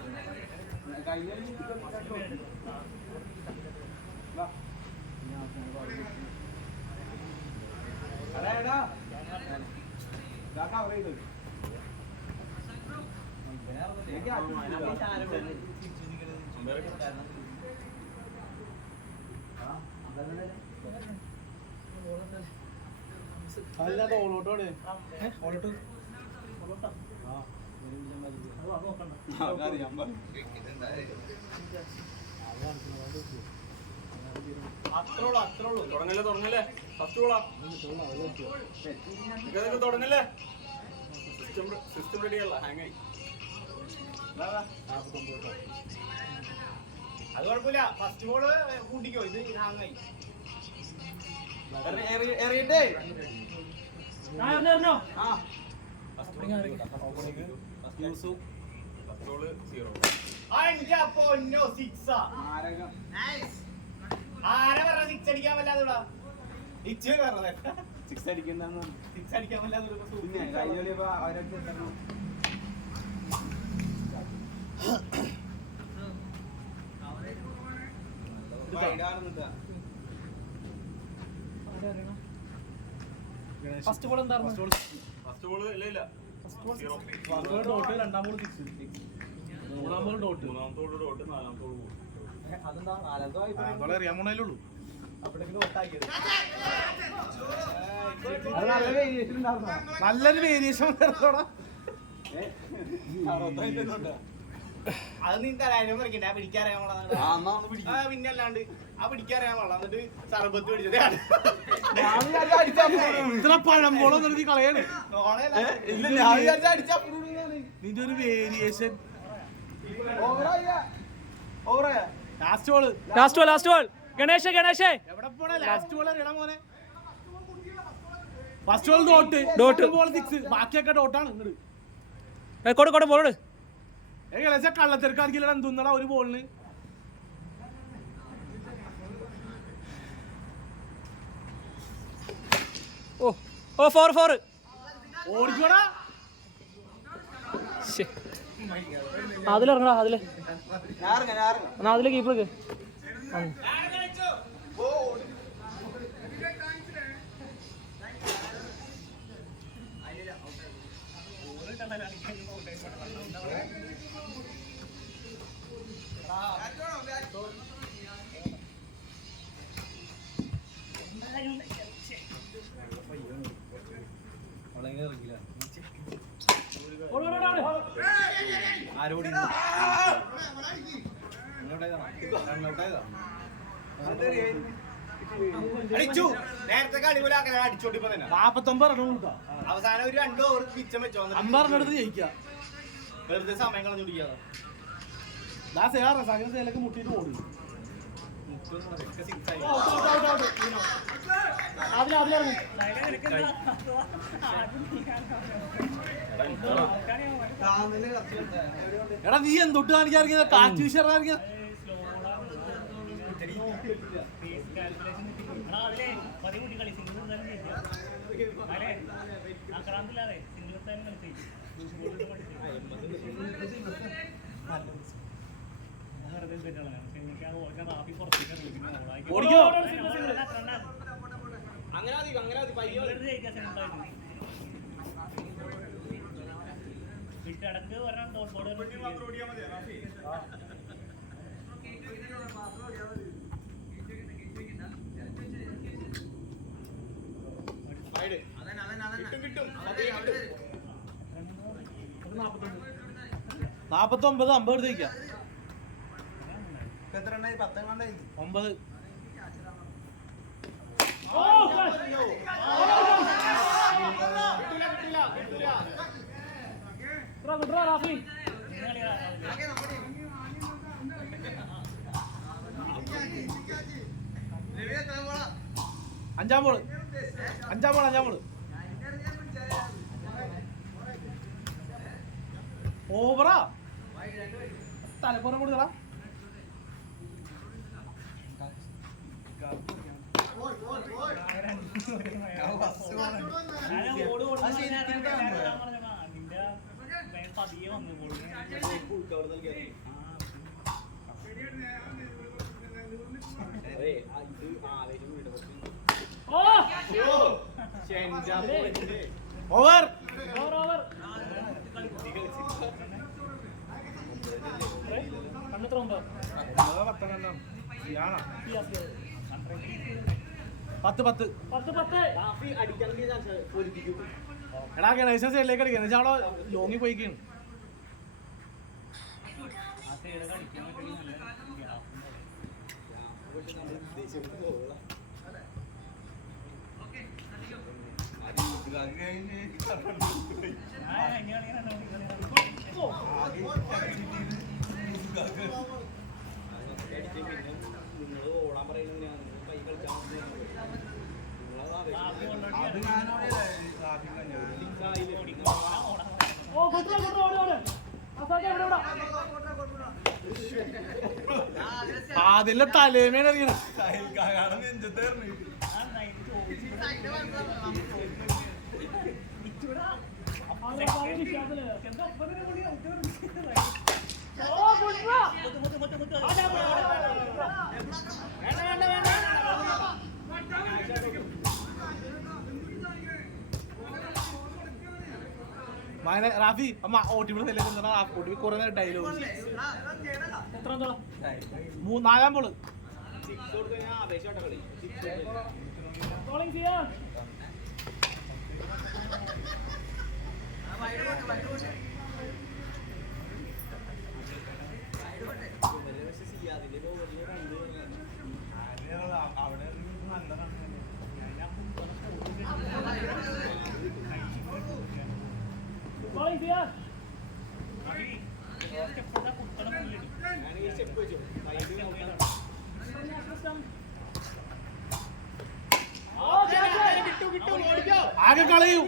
തുടങ്ങല്ലേ ഫസ്റ്റ് ബോളാ തുടങ്ങല്ലേ. സിസ്റ്റം റെഡിയല്ല, ഹാങ് ആയി. അത് കുഴപ്പമില്ല, ഫസ്റ്റ് ബോള് കൂട്ടിക്കോ. ഇത് ഹാങ്ങായി എറിയട്ടെ. ആരെ പറഞ്ഞ സിക്സ് അടിക്കാൻ പറ്റാതെ സിക്സ് അടിക്കാൻ പറ്റാതെ ഫസ്റ്റ് ബോൾ എന്തായിരുന്നു? ഫസ്റ്റ് ബോൾ ഇല്ല രണ്ടാം ബോൾ 6, മൂന്നാം ബോൾ ഡോട്ട്, മൂന്നാമത്തെ ബോൾ ഡോട്ട്, നാലാമത്തെ ബോൾ പോകും. അറിയാൻ പോണേ ഉള്ളൂ. നല്ലൊരു വേരിയേഷൻ അത് നീ തരാനും പറിക്കണ്ട. പിടിക്കാറിയാൻ പിന്നല്ലാണ്ട് ആ പിടിക്കാറിയാൻ പാടില്ല. എന്നിട്ട് സർബത്ത് പിടിച്ചത് ഇത്ര പഴം പോളം നിർത്തി കളയാണ്. നിന്റെ ഒരു വേരിയേഷൻ. ലാസ്റ്റ് ബോൾ ഗണേഷ് എവിടെ പോണേ? ലാസ്റ്റ് ബോൾ അറിയണം മോനെ. ഫസ്റ്റ് ബോൾ ഡോട്ട്, ബോൾ 6, ബാക്കിയൊക്കെ ഡോട്ടാണ്. ഇങ്ങോട്ട് കൊടു ബോളോട് ഏകദേശം കള്ളത്തിരക്കാർക്കില്ല എന്തുന്നടാ ഒരു ബോളിന്. ഓ 4 ഓടിക്കോടാ. അതിലിറങ്ങടാ, അതിലെ കീപ്പർക്ക്. അടിച്ചു. നേരത്തെ കളി പോലെ അങ്ങനെ അടിച്ചോണ്ടിപ്പോ തന്നെ 49 റൺ കൊടുക്കാം. അവസാനം ഒരു 2 ഓവർ പിച്ചം വെച്ചോ. 50 റൺ എടുത്ത് ജയിക്കാം. വെറുതെ സമയം കളഞ്ഞു പിടിക്കാതെ. സേലൊക്കെ മുട്ടിട്ട് ഓടി. എടാ നീ എന്തൊട്ട് കാണിക്കാറിയ കാറ്റ് വീശ ഓടിക്കോ. അങ്ങനെ മതി പയ്യോ മാത്രം ഓടിയാൽ മതി റാഫി. കിട്ടും 49 50 എടുത്തേക്കാം. എത്ര ഉണ്ടായി 10 കണ്ടായി 9. റാഫി അഞ്ചാം ബോള് ഓവറാ തലപ്പുറം കൊടുക്കടാ. ഓവർ. പത്ത്. എടാ ഗണേശൻ സൈഡിലേക്ക് അടിക്കുക. ഗണേശൻ അവിടെ ലോങ്ങി പോയിക്കാണ്. ഓടാൻ പറയുന്നത് കൈ കളിച്ചാൽ അതിലെ തലേമേന അറിയണം. റാഫി ഓട്ടിബിൾ ഓട്ടിബി കുറെ നേരം ഡയലോഗ്. 4-ാം ബോള്. ആകെ കളയും.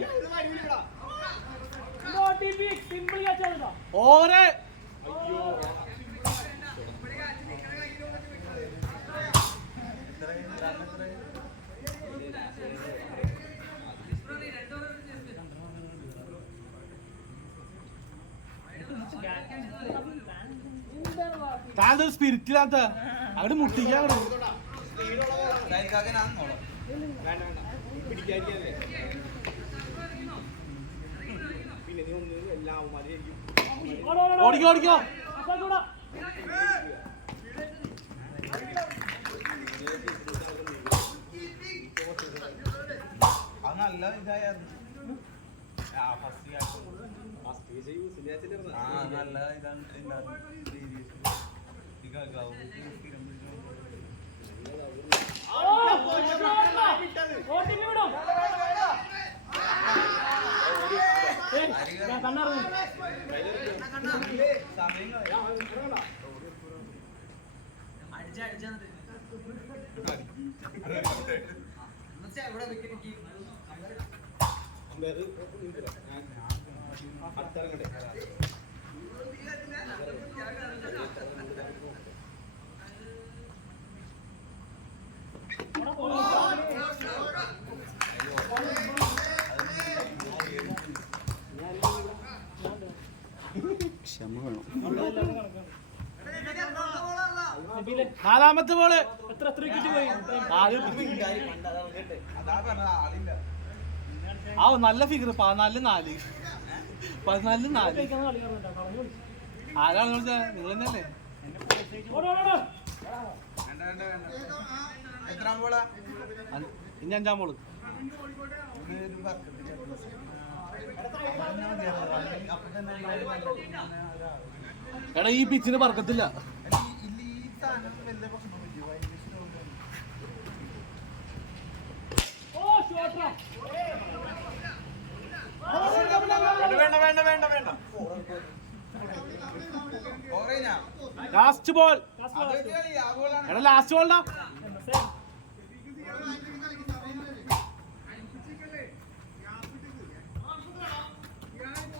ഓരേ താങ്കൾ സ്പിരിറ്റിലാത്ത അവിടെ മുട്ടിക്കാ. പിന്നെ നീ ഒന്ന് എല്ലാം മതിയായിരിക്കും. ഓടിക്കോ. നല്ല ഇതായിരുന്നു. നല്ല ഇതാണ്. ക്ഷമ വേണം. നാലാമത്തെ ബോള് എത്ര വിക്കറ്റ് പോയി? ആ നല്ല ഫിഗർ 14-4 14-4 ആരാണ് വിളിച്ചത്? നിങ്ങൾ തന്നെയല്ലേ? എത്രാം പോളാ? ഇനി 5-ാം ബോള്. എടാ ഈ പിച്ചിന് പറക്കത്തില്ല. വേണ്ട വേണ്ട വേണ്ട വേണ്ട. Last ball. എടാ ലാസ്റ്റ് ബോൾടാ.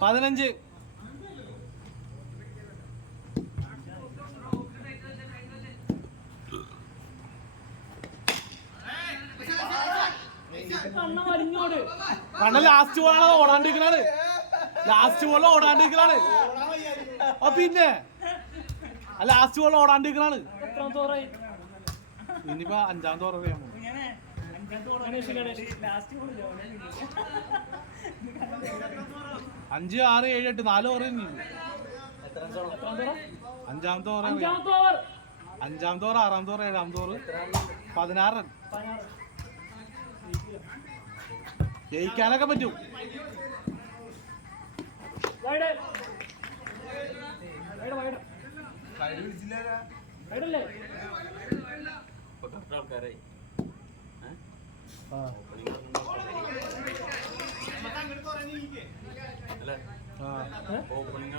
15. കണ്ണ ലാസ്റ്റ് ബോളാണ് ഓടാണ്ടിരിക്കണാണ്. ലാസ്റ്റ് ബോൾ ഓടാണ്ടിരിക്കണാണ്. പിന്നെ ലാസ്റ്റ് ബോൾ ഓടാണ്ടിരിക്കണാണ്. ഇനിയിപ്പോ 5-ാമത്തെ ഓവർ അറിയാമോ? 5, 6, 7, 8 4 ഓവർ തന്നെ. 5-ാമത്തെ ഓവർ 5-ാമത്തെ ഓവർ 6-ാമത്തെ ഓവർ 7-ാമത്തെ ഓവർ 16 റൺ. ജയിക്കാനൊക്കെ പറ്റും. ആൾക്കാരായി ഓപ്പണിംഗ്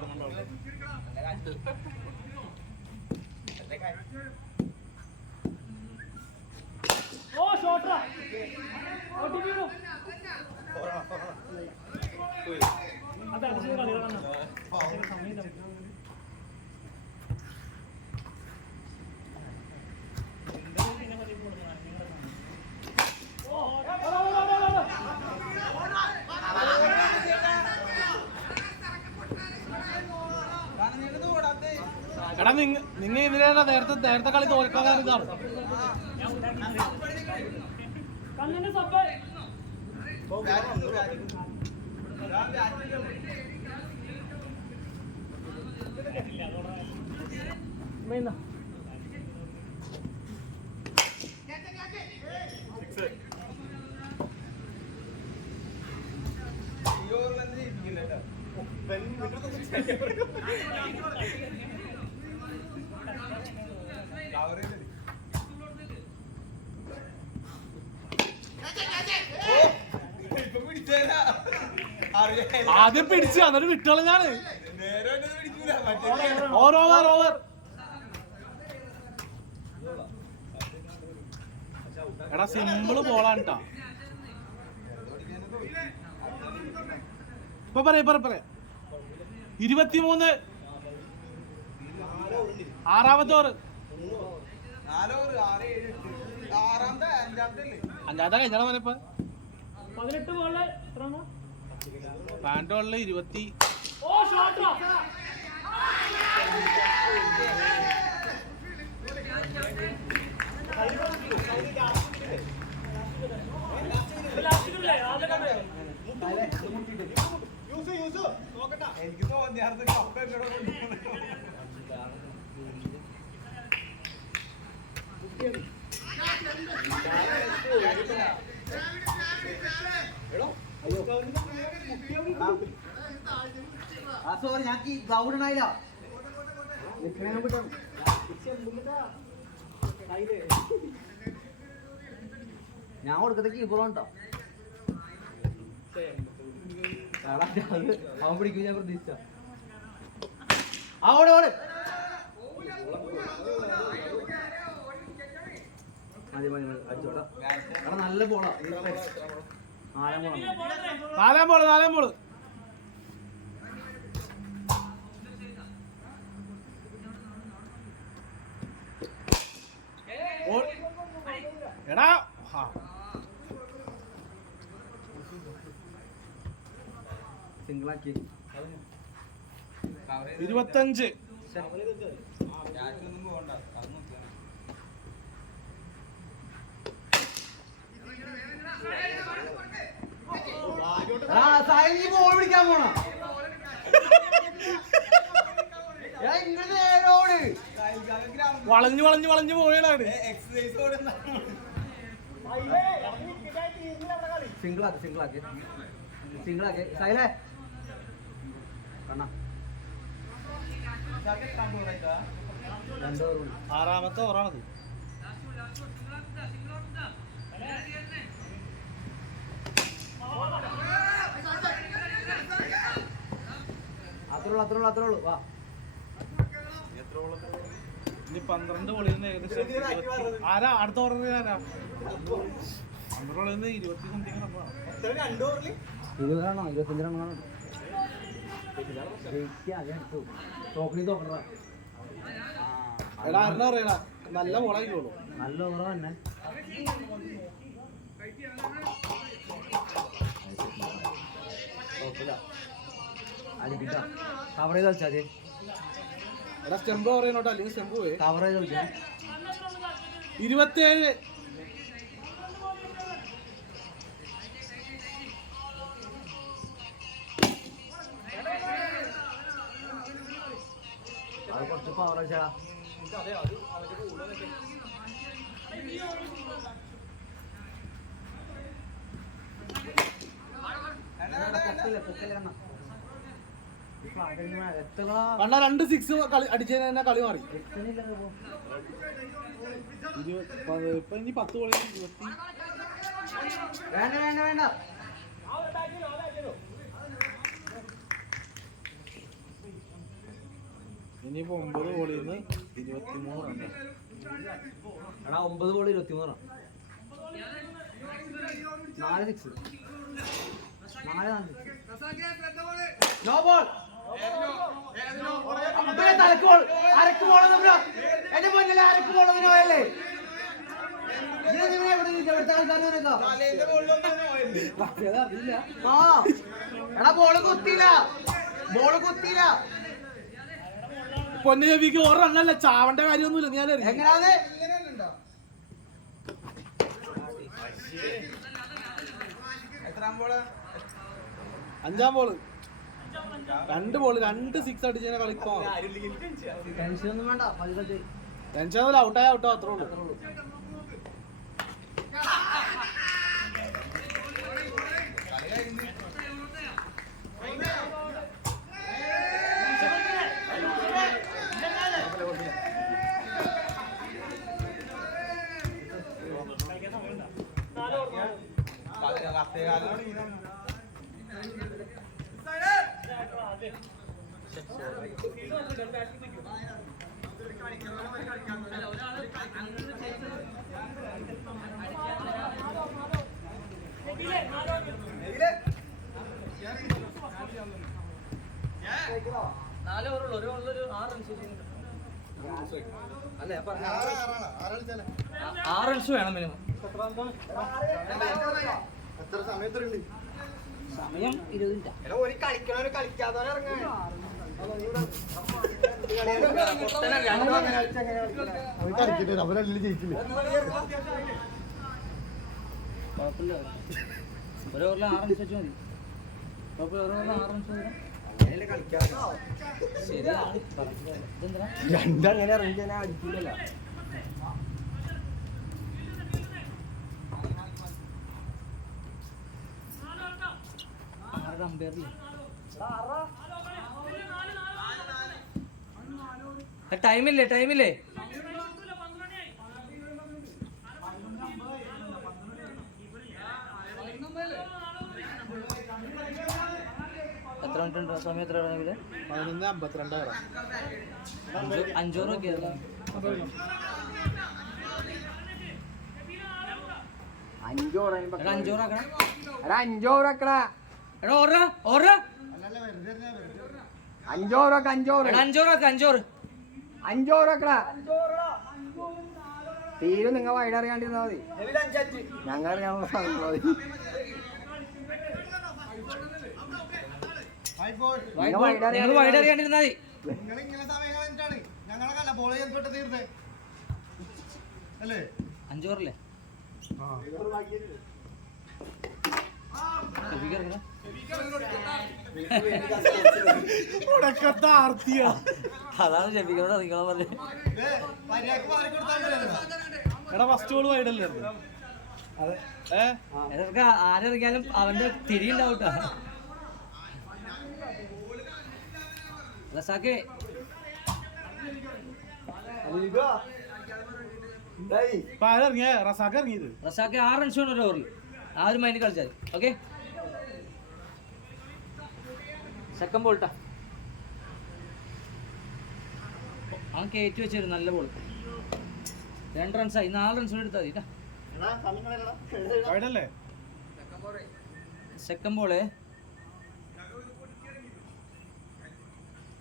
എടാ നിങ്ങ ഇതിലാണ് നേരത്തെ കളി തോൽക്കാൻ ഇതാണ്. ആദ്യം പിടിച്ച് എന്നിട്ട് വിട്ടളഞ്ഞാണ്. Over over over. എടാ സിമ്പിള് ബോളാണ് ട്ടാ. ഇപ്പൊ പറയാ 23. 6-ാമത്തെ ഓവർ 5-ാമത്തെ കഴിഞ്ഞാ മോനെ. ഇപ്പൊ 18 ബോളില് പാൻറ് ബോളില് 20. എനിക്ക് തോന്നിയായിരുന്നു കപ്പ എന്നോട് സോറി ഞാൻ ഗ്രൗണ്ട് ഉണ്ടായില്ല. ഞാൻ കൊടുക്കത്തെ കീപ്പറുണ്ടോ? അവൻ പിടിക്കും ഞാൻ പ്രതീക്ഷിച്ച. ഓട് ഓട്. മതി മതി മതി അടിച്ചോടാ. എടാ നല്ല ബോളാ. 4-ാം ബോള് 4-ാം ബോള്. എടാ സിംഗിളാക്കി 25. ബോൾ പിടിക്കാൻ പോണ വളഞ്ഞു വളഞ്ഞു വളഞ്ഞു പോയാണ്. സിംഗിളാക്കി സൈലേ കണ്ണ 2 ഓവർ 6ാമത്തെ ഓവറാണത്. അത്രേ ഉള്ളൂ വാ. ഇനി 12 ബോളിൽ നിന്ന് ഏകദേശം ആരാ അടുത്ത ഓവർ ആരാ? 12 ബോളിൽ നിന്ന് 20 സംതിങ് റണ്ണാണ്. 20 റണ്ണോ 25 റണ്ണാണ്. എടാ എന്താ പറയടാ, നല്ല ബോളായിക്കോളൂ. നല്ല ഓവർ തന്നെ. അടിപ്പിട്ടാ കവർ ചെയ്ത് കളിച്ചാ എടാ സ്റ്റെമ്പ് പറയുന്നോട്ടോ, അല്ലെങ്കിൽ സ്റ്റെമ്പ് പോയി. കവർ ചെയ്ത് കളിച്ചാ 27. അത് കുറച്ച് പവർ വെച്ചാ കണ്ട 2 6 അടിച്ചതിന് തന്നെ കളി മാറി. ഇപ്പൊ ഇനി 10 ബോളിൽ 20. വേണ്ട ഇനിയിപ്പോ 9 ബോളിൽ നിന്ന് 23 റണ്ണ്. എടാ 9 ബോൾ 23 4 6 നോ ബോൾ തലക്ക് ബോൾ അരക്ക് ബോൾ എന്റെ മുന്നിൽ അരക്ക് ബോൾ പോയല്ലേ എടാ ബോള് കുത്തിയില്ല പൊന്നു ചെവിക്ക് ഒരു റണ്ണല്ല, ചാവണ്ട കാര്യമൊന്നുമില്ല. ഞാൻ എങ്ങനെയാത് 5ാം ബോള് 2 ബോള് 2 6 അടിച്ചതിനെ കളിക്കോ. ടെൻഷനൊന്നും വേണ്ട. ടെൻഷൻ ഔട്ടായ ഔട്ടോ അത്രേ ഉള്ളൂ. നാല് ഓവറുള്ളൂ. ഒരു ഓവറിൽ 6 റൺസ് അല്ലേ? 6 റൺസ് വേണം മിനിമം. എത്ര സമയത്തുണ്ട്? സമയം 20 മിനിറ്റ്. കളിക്കട്ടെ, അവരല്ലേ ജയിക്കില്ല. കുഴപ്പമില്ല. ഒരു ഓവറിൽ 6 റൺസ് വെച്ച് മതി. കുഴപ്പമില്ല. ഒരു ഓവറിൽ 6 റൺസ് വരും. ശരിയാണ്. ഇതെന്താ രണ്ടങ്ങനെ ഇറങ്ങി ഞാൻ അടിക്കില്ലല്ലോ. ടൈമില്ലേ എത്ര മിനിറ്റ് ഉണ്ട്? സമയം എത്ര വേണമെങ്കിൽ 11:52 വരാം. 5 ഓവർ ഒക്കെ 5 ഓവർ 5 ഓവർ ആക്കണം. 5 ഓവർ ആക്കടാ. എടാ ഓർഡർ 5 ഓവർ ആക്ക. 5 ഓവർ 5 ഓവർ ആക്ക. 5 ഓവർ 5 ഓവർ ആക്കടാ. തീരെ നിങ്ങൾ വൈഡ് അറിയാണ്ടിരുന്നാ മതി. ഞങ്ങൾ അറിയാനുള്ള സാധനങ്ങൾ മതി. നിങ്ങൾ വൈഡ് അറിയാണ്ടിരുന്നാ മതി. നിങ്ങളിങ്ങനെ സമയം കളഞ്ഞിട്ടാണ് ഞങ്ങളെ കല്ല ബോൾ ചെയ്തിട്ട് തീർന്നേ അല്ലേ? 5 ഓവറല്ലേ? അതാണ് ഷെഫിക്കോട് ഇറങ്ങിക്കോളാൻ പറഞ്ഞത്. മര്യാദക്ക് മാറി കൊടുത്താൽ എടാ ഫസ്റ്റ് ബോൾ വൈഡല്ലേ അതെ ഇതൊക്കെ ആരിറങ്ങിയാലും അവന്റെ തിരിയുണ്ടാവട്ടോ. റസാക്കേ ഇപ്പൊ ആരിറങ്ങിയ റസാഖ് ഇറങ്ങിയത്. റസാക്കെ 6 റൺസ് വേണം ഒരു ഓവറിൽ. ആ ഒരു മൈൻഡ് കളിച്ചാൽ ഓക്കെ. സെക്കൻഡ് ബോൾട്ടാ അവൻ കയറ്റി വെച്ചിരുന്നു. നല്ല ബോൾ. 2 റൺസായി. 4 റൺസ് എടുത്താൽ മതി. വൈഡല്ലേ സെക്കൻഡ് ബോള്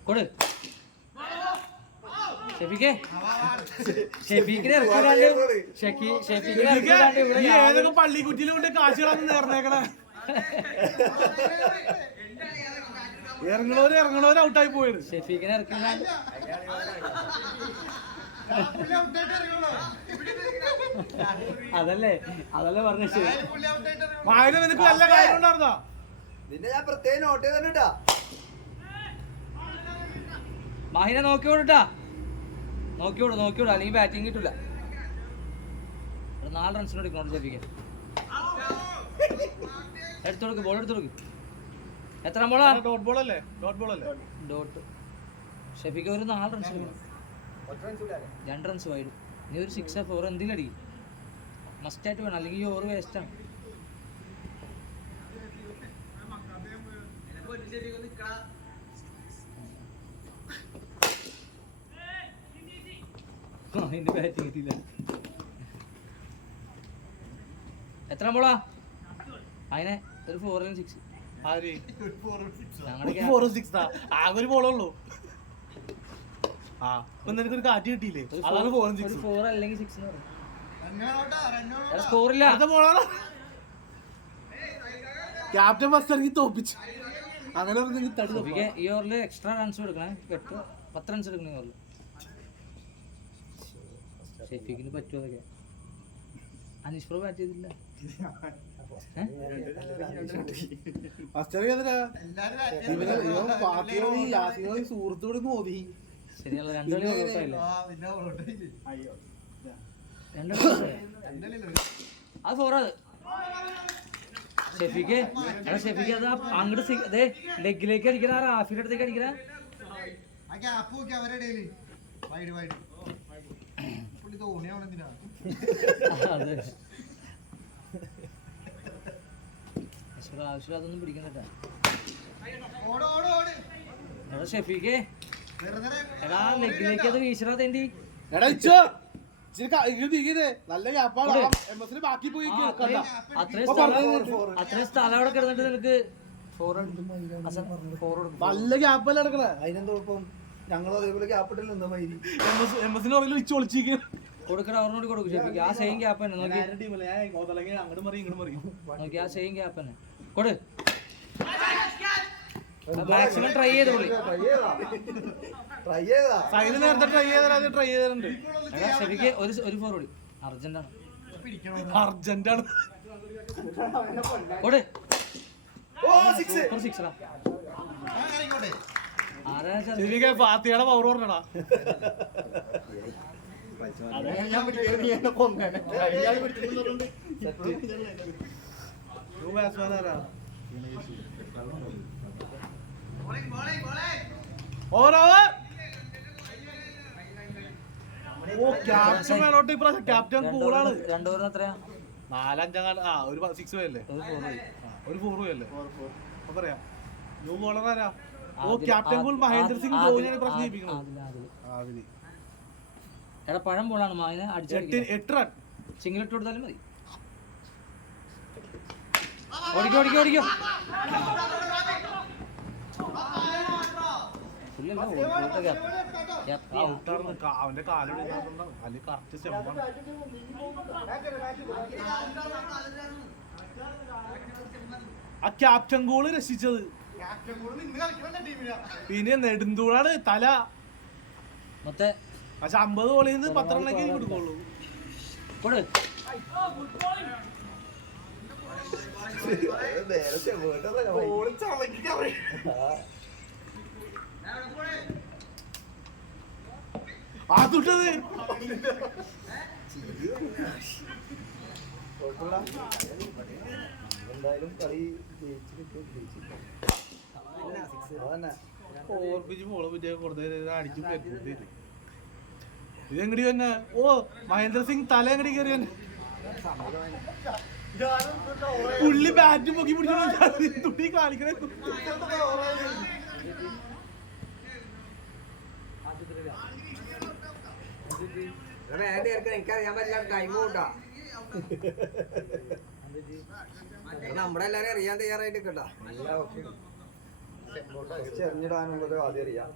കൊടു. ഷെഫീഖിനെ ഏതൊക്കെ പള്ളിക്കുറ്റിയിലും കൊണ്ട് കാശുകളൊന്നും നേർന്നേക്കണേ. ഇറങ്ങണവര് ഔട്ടായി പോയത്. ഷെഫീഖിനെ ഇറക്കി അതല്ലേ പറഞ്ഞ വായന നിനക്ക് നല്ല കാര്യം ഉണ്ടായിരുന്നോ? നിന്നെ ഞാൻ പ്രത്യേകം നോട്ട് ചെയ്തിട്ടാ. മാഹിനെ നോക്കിയോട്ടാ. നോക്കിയോട് അല്ലെങ്കിൽ ബാറ്റിംഗ് കിട്ടൂല. 4 റൺസിന് എടുക്കണം ഷെഫീഖ്. എടുത്തോടുക്ക് ബോൾ എടുത്തോടുക്ക്. എത്ര ബോളാ? ഡോട്ട് ബോൾ അല്ലേ? ഡോട്ട്. ഷെഫീഖ് ഒരു 4 റൺസ് എടുക്കണം. 2 റൺസ് വൈഡ്. നീ ഒരു 6 4 എന്തെങ്കിലും അടിക്കും. മസ്റ്റായിട്ട് വേണം, അല്ലെങ്കിൽ ഈ ഓവർ വേസ്റ്റാണ്. അതിന്റെ ബാറ്റിംഗ് കിട്ടിയില്ല. എത്ര ബോളാ? അതിനെ ഒരു 4 6. ആകെ ഞങ്ങളുടെ ഒരു ബോളുള്ളൂ. നിനക്കൊരു കാറ്റ് കിട്ടിയില്ലേ? അതാണ് 4 6. 4 അല്ലെങ്കിൽ 6 എന്ന് പറയും. സ്കോറില്ല. ക്യാപ്റ്റൻ ഫസ്റ്റ് ഇറങ്ങി തോപ്പിച്ചു. അങ്ങനെ ഈ ഓവറിൽ എക്സ്ട്രാ റൺസ് എടുക്കണേ. 10 റൺസ് എടുക്കണേ ഈ ഓവറിൽ. ഷെഫീഖിന് പറ്റുമോ അതൊക്കെ? അനീഷ് പ്രോ ബാറ്റ് ചെയ്തില്ല. സുഹൃത്തോട് മോദി ശരിയല്ല. 2 കളി ഓട്ടായില്ലേ? 2 അത് 4 അത്. ഷെഫീഖ് അത് അങ്ങോട്ട് ലെഗിലേക്ക് അടിക്കണ. റാഫിയുടെ അടുത്തേക്ക് അടിക്കണ. അതെ ആവശ്യം അതൊന്നും പിടിക്കണ്ട. എടാ ഷെഫീഖ് എടാ ലെഗിലേക്ക് അത് വീശണ തേണ്ടി. നല്ല ഗ്യാപ്പാണ്. ബാക്കി പോയി അത്രയും സ്ഥലം അവിടെ കിടന്നിട്ട് നിനക്ക് 4 നല്ല ഗ്യാപ്പല്ല നടക്കണേ. അതിനെന്താ ഞങ്ങളും അതേപോലെ ക്യാപിറ്റൽ എന്താ മൈരി വിളിച്ച് ഒളിച്ചിരിക്കും. കൊടുക്കണ അവരോട് കൊടുക്കും ഷെഫീഖ്. ആ സെയിം ഗ്യാപ്പ് തന്നെ നോക്കി. അങ്ങോട്ട് മറിയും ഇങ്ങോട്ട് മറിയും. നോക്കി ആ സെയിം ഗ്യാപ്പ് തന്നെ കൊടു. മാക്സിമം ട്രൈ ചെയ്ത് പുള്ളി. സൈഡ് നേരത്തെ ട്രൈ ചെയ്തിട്ടുണ്ട്. ഷെഫീഖ് ഒരു 4 കൂടി. അർജന്റാണ്. കൊടു. 6 ഫാത്തിയുടെ പവർ പറഞ്ഞടാ. ക്യാപ്റ്റൻ കൂളാണ്. 2 ഓവർ എത്രയാ? 4-5 ഒരു 6 പോയല്ലേ? ഒരു 4 പോയല്ലേ? പറയാ ന്യൂ ബോളർ ആരാ? ക്യാപ്റ്റൻ കൂൾ മഹേന്ദ്ര സിംഗ് ധോണിയാണ് പ്രശ്നം ചെയ്യിപ്പിക്കുന്നത്. എടാ പഴം ബോളാണ്. മാഹിനെ 8 റൺ സിംഗിൾ ഇട്ട് കൊടുത്താലും മതി. ഓടിക്കോ. ഫുള്ള് അവന്റെ കാലം അല്ലെങ്കിൽ കറക്റ്റ് സ്റ്റെപ്പാണ്. ആ ക്യാപ്റ്റൻ ഗോള് രക്ഷിച്ചത്. പിന്നെ നെടുന്തൂളാണ് തല. പക്ഷെ 50 ഗോളിൽ നിന്ന് 10 റണ്ണൊക്കെ കൊടുക്കുള്ളൂ. അതുട്ടത് എന്തായാലും കളി ഓർപ്പിച്ച് മോളെ പറ്റിയ കൊടുത്ത അടിച്ചു പറ്റി. ഇതെങ്ങടി തന്നെ ഓ മഹേന്ദ്ര സിംഗ് തല എങ്ങടി കയറി തന്നെ പുള്ളി ബാറ്റ് പൊക്കി പിടിച്ചു തുട്ടി കാണിക്കണേ. എനിക്കറിയാൻ പറ്റില്ല ടൈം കൂട്ടാ. നമ്മുടെ എല്ലാരും അറിയാൻ തയ്യാറായിട്ട് കേട്ടാ. ചെറിഞ്ഞിടാനുള്ളത് ആദ്യം അറിയാം.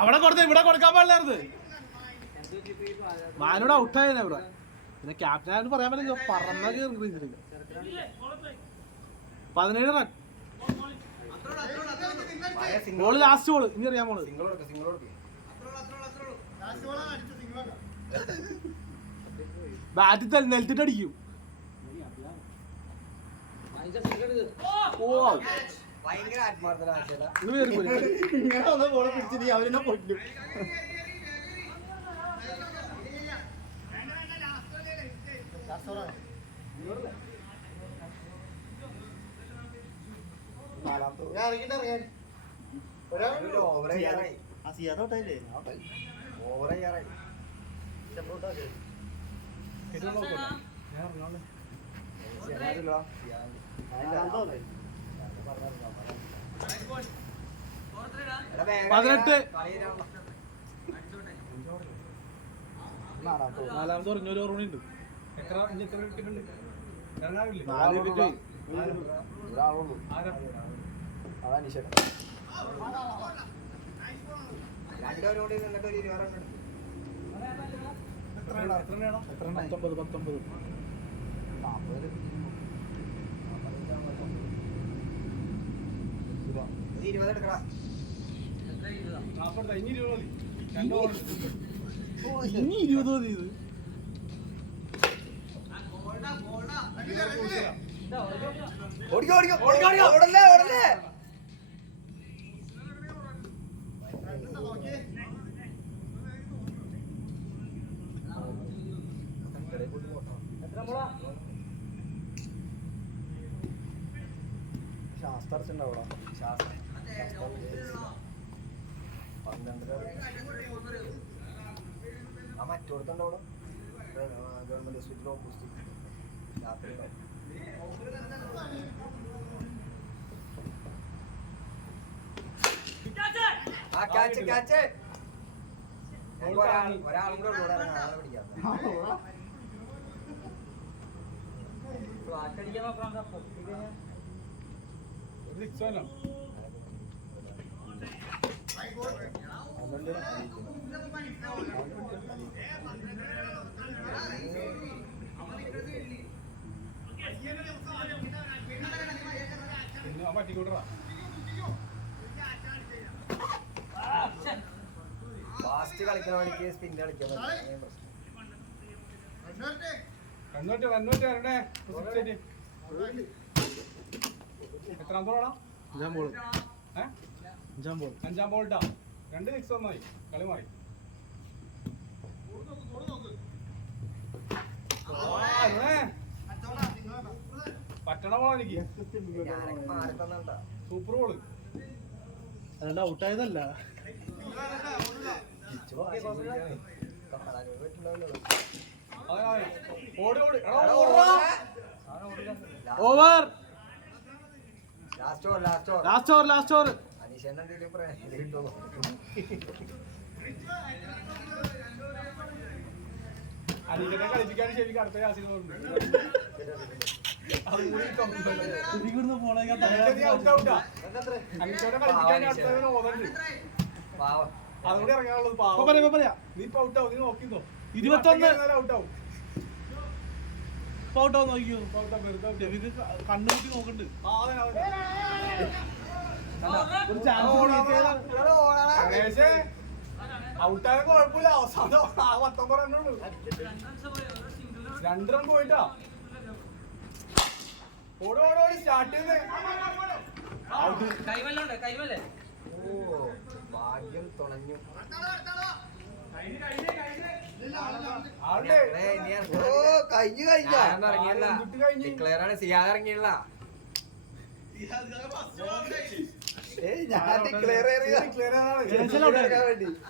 അവിടെ കൊടുത്ത ഇവിടെ കൊടുക്കാൻ പാടില്ലായിരുന്നു. മാനോട് ഔട്ടായതാ ഇവിടെ. പിന്നെ ക്യാപ്റ്റനായിട്ട് പറയാൻ പറ്റില്ല. പറഞ്ഞ 17 റൺ. ബോള് ലാസ്റ്റ് ബോള് ഇനി അറിയാൻ പോള്. ബാറ്റ് നിലത്തിട്ട് അടിക്കും. ഓ ഭയങ്കര ആത്മാർത്ഥത. ഇങ്ങനെ ഒന്ന് ബോളെ പിടിച്ച് നീ അവരെന്നെ പൊട്ടിക്കും. ഓവർ ചെയ്യാറായി. ഓവർ ചെയ്യാറായി. നാലാമത്തെ പറഞ്ഞൊരു ഓർമ്മ ഉണ്ട്. രണ്ടോരോട് നിന്നിട്ട് ഒരു 20 റൺ 19. ഇത് 20 എടുക്കടാ. ഇനി 20 മതി. ഇത് ഓടിക്കോ ഓടിക്കോ ഓടിക്കോ ഓടല്ലേ ഓടല്ലേ. ശാസ്ത്രണ്ടാവൂടാ. ആ മറ്റോടത്തുണ്ടാവൂടാ. ഗവൺമെന്റ് ഹോസ്പിറ്റൽ ഓപ്പോസിറ്റ് രാത്രി ആ ക്യാച്ച് ക്യാച്ച്. ഒരാളും കൂടെ ഉള്ളൂടാ ആളെ പിടിക്കാത്ത. വാറ്റടിക്കാൻ നോക്കണം. ഫാസ്റ്റ് കളിക്കണവനിക്ക് സ്പിൻ കളിക്കാൻ പറ്റും. അഞ്ചാം ബോൾട്ടാ 2 6 ഒന്നായി കളി മാറി. പറ്റണ ബോളാ എനിക്ക്. ഞാനൊക്കെ മാറി തന്നണ്ടാ. Super ball. അതുകൊണ്ട് ഔട്ടായതല്ല. Over last over. അനീഷേന്റെ എന്തെങ്കിലും പറയാൻ കിട്ടുമോ? അനീഷനെ കളിപ്പിക്കാൻ ശരിക്കും അടുത്ത ക്ലാസ്സിൽ പോകുന്നുണ്ട്. ഇവിടുന്ന് പോണേക്കാ അതുകൂടി ഇറങ്ങാനുള്ളത് പറയാ നീ ഇപ്പൊ ഔട്ടാവും, നീ നോക്കിന്നോ. 21 ഔട്ടാവും. ഫോട്ടോ നോക്കിയോ കണ്ണുകൂട്ടി നോക്കണ്ട് ഒരു ചാൻസ് ഔട്ടായ കുഴപ്പമില്ല. അവസാനം 19 റണ്ണുള്ളൂ. 2 റൺ പോയിട്ടാ. ഓടി സ്റ്റാർട്ട് ചെയ്ത് കൈവല്ലേ ഓ ഭാഗ്യം തുണഞ്ഞു. ആളുടെ ഓ കഴിഞ്ഞു ഡിക്ലെയർ ആണ്. സിയാദ് ഇറങ്ങിയില്ല. ഞാൻ ഡിക്ലെയർ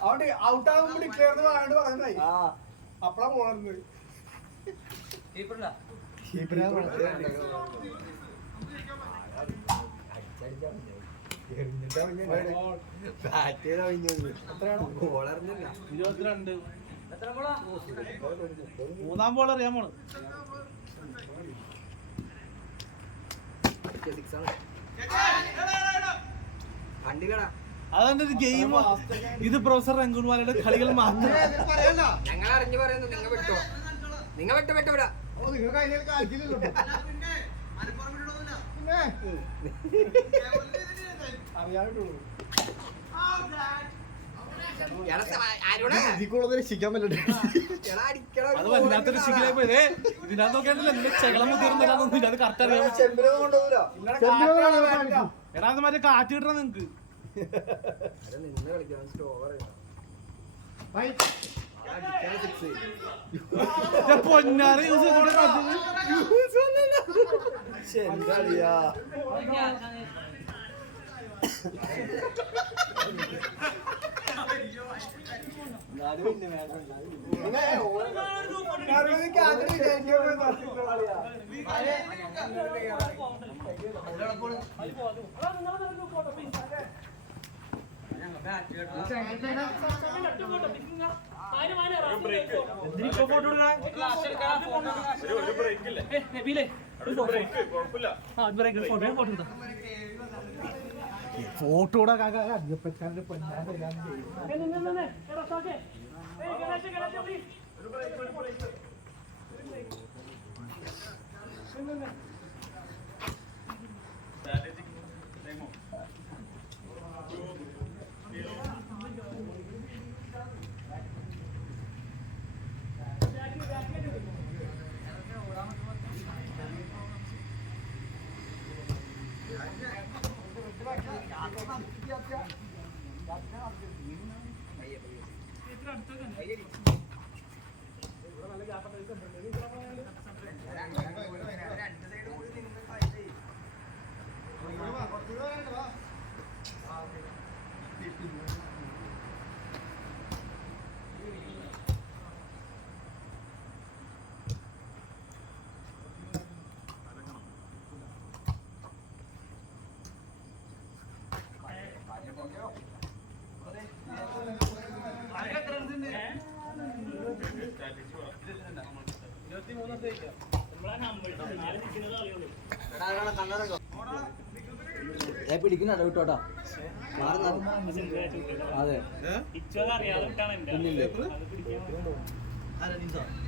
അവിടെ ഔട്ടാകുമ്പോ ഡിക്ലെയർ ആയോണ്ട് പറയുന്നതായി. അപ്പളാ പോണത്. ബോളറിഞ്ഞില്ല. 22 മൂന്നാം ബോൾ അറിയാൻ പോണ്. വണ്ടികളാ അതാണ് ഒരു ഗെയിം. ഇത് പ്രൊഫസർ രംഗുൻവാലയുടെ കളികൾ മാത്രം. ഞങ്ങൾ അറിഞ്ഞു പറയുന്നു. നിങ്ങൾ വിട്ടോ, നിങ്ങൾ വിട്ടോ വിടാ. നിങ്ങൾക്ക് അതിനെ കാഴ്ചയില്ലല്ലോ. അറിയാനുള്ളൂ. ഇതിക്കുള്ളത് രക്ഷിക്കാൻ പറ്റേ അത് വല്ലാത്തൊരു ശിഖിലായി പോയി. ഇതിനകത്ത് നോക്കിയാണ്ടല്ലോ നിന്റെ ചെകളം മുതിർന്നില്ലാന്നൊന്നും അത് കറക്റ്റ് അറിയാൻ പറ്റും. ചെമ്പിലൊന്നും കൊണ്ടുപോകില്ല. എടാ അത് മറ്റേ കാറ്റ് കിട്ടണം നിങ്ങക്ക്. നിന്ന് കളിക്കണം. സ്റ്റോർ പൊന്നാറ് യൂസ് എന്താ ഫോട്ടോടെ പിടിക്കുന്ന കേട്ടോട്ടാ. അതെ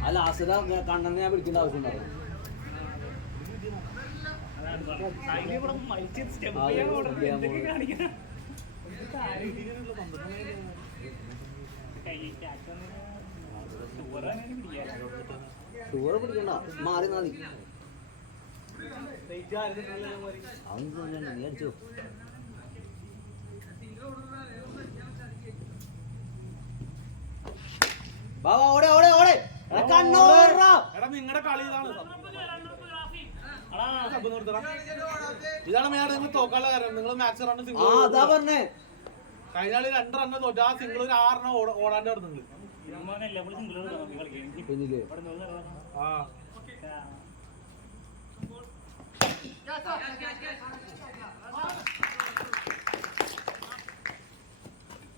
അല്ല ആസിത കണ്ണനെ ഞാൻ പിടിക്കേണ്ട ആവശ്യം ഉണ്ടാവും. ഷുഗർ പിടിക്കണ്ട, മാറി മതി. അവൻ നീ അടിച്ചോ. നിങ്ങളുടെ കളി ഇതാണ് മെയിൻ. നിങ്ങൾ തോക്കാനുള്ള കാര്യം നിങ്ങൾ മാക്സ് റൺ സിംഗിൾ കഴിഞ്ഞ കളി 2 റണ്ണ് തോറ്റ. ആ സിംഗിൾ ഒരു 6 റണ്ണ് ഓടാണ്ട് നിങ്ങൾ.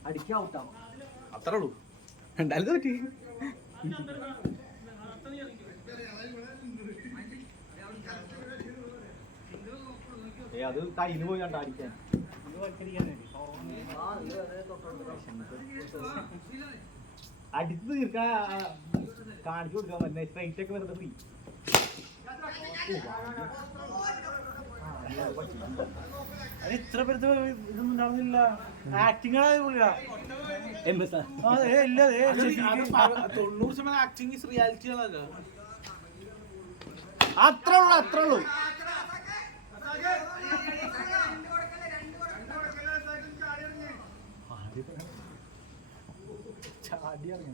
അടിക്കാവൂട്ടാ അത്രേ ഉള്ളൂ. എന്തായാലും തോറ്റി. അത് കയ്യില് പോയി കണ്ട അടിക്കാൻ അടിച്ച് തീർക്കാൻ കാണിച്ചു കൊടുക്കാൻ പറ്റുന്ന സ്ട്രൈറ്റ് ഒക്കെ വരുന്നത് ഫ്രീ ഇത്ര പേരത്ത് ഇതൊന്നും ഉണ്ടാവുന്നില്ല ആക്ടിങ് ആക്ടിങ് റിയാലിറ്റി ആണല്ലോ. അത്രേ ഉള്ളൂ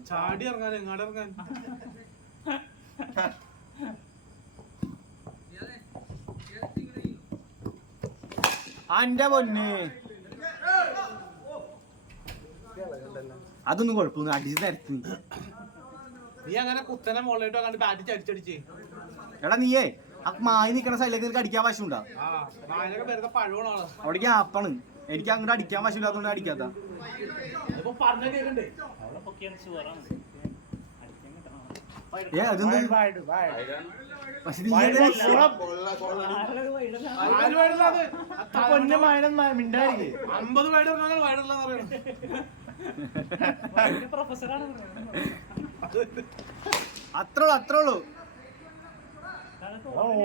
ചാടി ഇറങ്ങാൻ എങ്ങാട് ഇറങ്ങാൻ അന്റെ പൊന്നെ അതൊന്നും കുഴപ്പമൊന്നും അടിച്ച് നിരത്തി. നീ അങ്ങനെ കുത്തനെ മുകളിലോട്ട് കണ്ട് ബാറ്റ് ചടിച്ചടിച്ച് എടാ നീയേ ആ മായി നിക്കണ സൈഡിലേക്ക് നിനക്ക് അടിക്കാൻ വശമുണ്ടാ? മാനൊക്കെ വെറുതെ പഴവണോ അവിടെ ഗ്യാപ്പാണ്. എനിക്ക് അങ്ങോട്ട് അടിക്കാൻ വശമില്ലാത്തോണ്ട് അടിക്കാത്ത. ഇപ്പൊ പറഞ്ഞ കേൾക്കണ്ടേ അതൊന്നും പക്ഷെ നീ ആര് വൈഡില്ലാതെ 50 വൈഡ് ഇറങ്ങാൻ വൈഡില്ലാന്ന് പറയണം. അത്രേ ഉള്ളൂ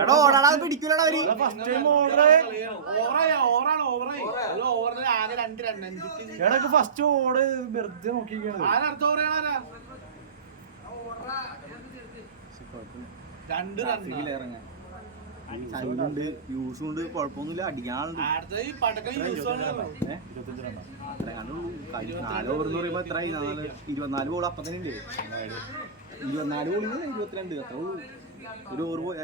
എടാ ഓടാടാ പിടിക്കൂലടാ അവര്. ഓവറിൽ ആകെ 2 റൺ ഫസ്റ്റ് ഓട് വെറുതെ നോക്കിക്കാണ്. ആരടുത്ത ഓവറാണ് 2 റൺ സൈഡുണ്ട് യൂസും ഉണ്ട് കുഴപ്പമൊന്നുമില്ല. അടിക്കാനുണ്ട്. അടുത്ത ഈ പടക്കം യൂസ് ആണ്. 4 ഓവർ എന്ന് പറയുമ്പോ എത്ര 24 ബോൾ അപ്പൊ തന്നെ ഉണ്ട്. 24 ബോളിൽ 22 അത്ര ഒരു ഓവർ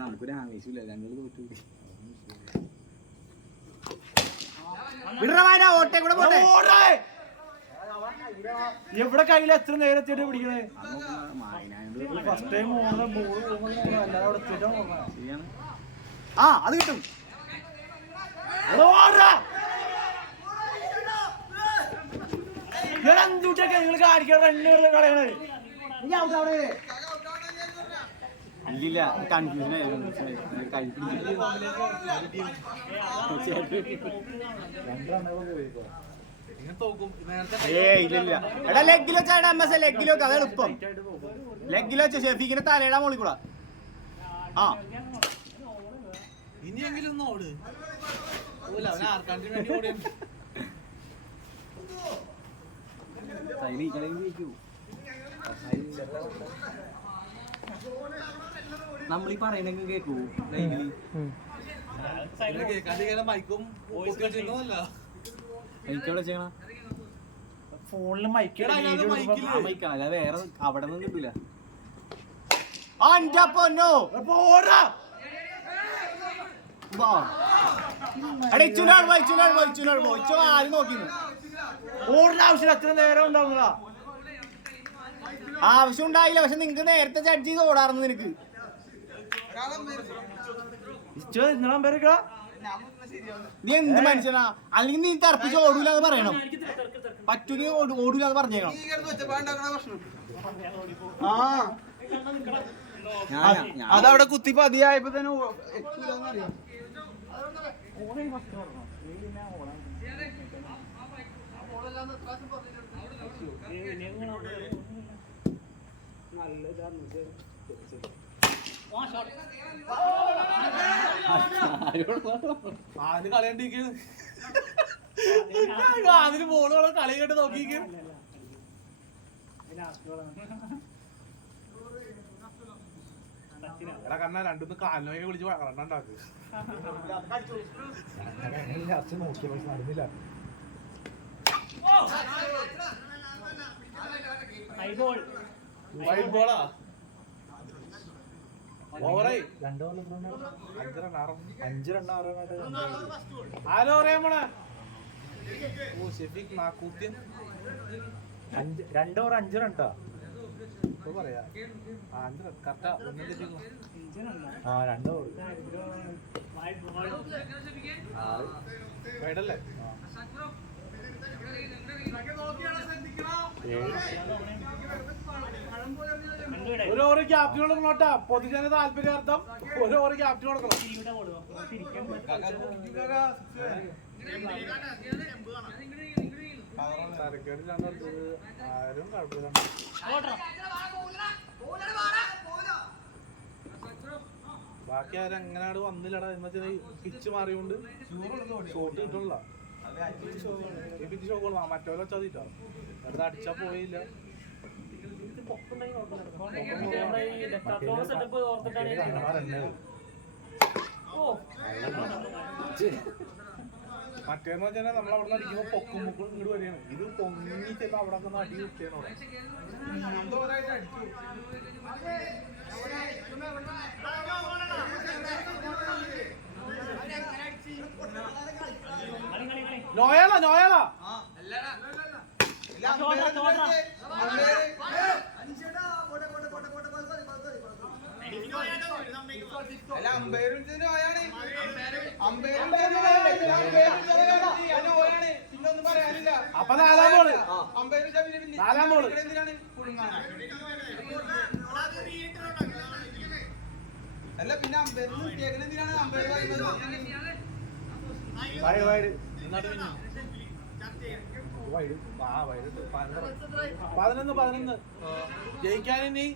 നമുക്കൊരു ആവേശമില്ല. ഞങ്ങൾ തോറ്റു. ഓട്ടെ കൂടെ പോട്ടെ. എവിടെ കയ്യിൽ എത്ര നേരത്തെ പിടിക്കണേ? ഫസ്റ്റ് ടൈം ആ അത് കിട്ടും. നിങ്ങൾ കാണിക്കാൻ കളയണേ. ഇല്ല കൺഫ്യൂഷൻ ഇല്ല. എടാ ലെഗിൽ വെച്ചാണ് MS ലെഗിൽ വെക്ക. അത് എളുപ്പം. ലെഗിൽ വെച്ച ഷെഫീഖിന്റെ തലയുടെ മോളിൽ കൂടാ. ആ ഇനിയെങ്കിലും ഒന്ന് ഓട്. അവൻ ആർക്കാണ്ടിന് വേണ്ടി ഓടി. നമ്മളീ പറയണെങ്കിൽ കേക്കൂ. കേൾക്കാണ്ടിരിക്കാൻ മൈക്കും ചെയ്യുന്നതല്ല. എനിക്കവിടെ ചെയ്യണം ഫോണില് മൈക്ക് അല്ല വേറെ അവിടെ ഒന്നും കിട്ടൂല. അന്റെ പൊന്നോ ആരും നോക്കിയിരുന്നു. ഓടുന്ന ആവശ്യം അത്ര നേരം ഉണ്ടാവുക. ആവശ്യം ഉണ്ടായില്ല. പക്ഷെ നിങ്ങക്ക് നേരത്തെ ജഡ്ജ് ചെയ്ത് ഓടാറുന്നു. നിനക്ക് നീ എന്ത് മനുഷ്യനാ? അല്ലെങ്കിൽ നീ തറപ്പിച്ച് ഓടൂലെന്ന് പറയണം. പറ്റൂലെങ്കിൽ ഓടൂലെന്ന് പറഞ്ഞേക്കണം. അതവിടെ കുത്തി പതിയായപ്പോ തന്നെ ആദ്യം കളിയണ്ടിരിക്കുന്നു. അതിന് ബോളുകളെ കളി കേട്ട് നോക്കിയിരിക്കും. എടാ കണ്ണ രണ്ടൊന്ന് കാലിനൊക്കെ വിളിച്ച് റണ്ണുണ്ടാക്ക്. വൈഡ് ബോളാ. ഓവറായി 5 റൺ 6 ആരോ അറിയാൻ പോണേ. ഓ ഷെഫീഖ് നാക്കൂത്തിയൻ 2 ഓവർ 5 റൺ ട്ടോ. ഇപ്പൊ പറയാ 5 റൺ കറക്റ്റാ. 2 ഓവർ വൈഡല്ലേ. ഒരു ഓവർ ക്യാപ്റ്റൻ കൊടുക്കണോട്ടാ, പൊതുജന താല്പര്യാർത്ഥം ഒരു ഓവർ ക്യാപ്റ്റൻ കൊടുക്കണം. ആരും കുഴപ്പമില്ല. ബാക്കി ആരും എങ്ങനെയാണ് വന്നില്ലടാ. എന്നുവെച്ചാൽ പിച്ച് മാറിയോണ്ട് ഷോട്ട് കിട്ടണില്ല. ഈ പിച്ച് ഷോട്ട് മറ്റോ വെച്ചാ വെറുതെ അടിച്ചാ പോയില്ല. മറ്റേന്ന് വെച്ചാൽ നമ്മൾ അവിടെ അടിക്കുമ്പോ പൊക്കും പൊക്കും ഇങ്ങോട്ട് വരികയാണ്. ഇത് പൊങ്ങി ചെന്ന് അവിടെ അടി കിട്ടിയാണ്. നോയാലാ നോയാലാ അപ്പൊ നാലാം ബോള് അല്ല പിന്നെ അമ്പയർ എന്തിനാണ് അമ്പയർ പതിനൊന്ന് 11 ജയിക്കാൻ ഇനി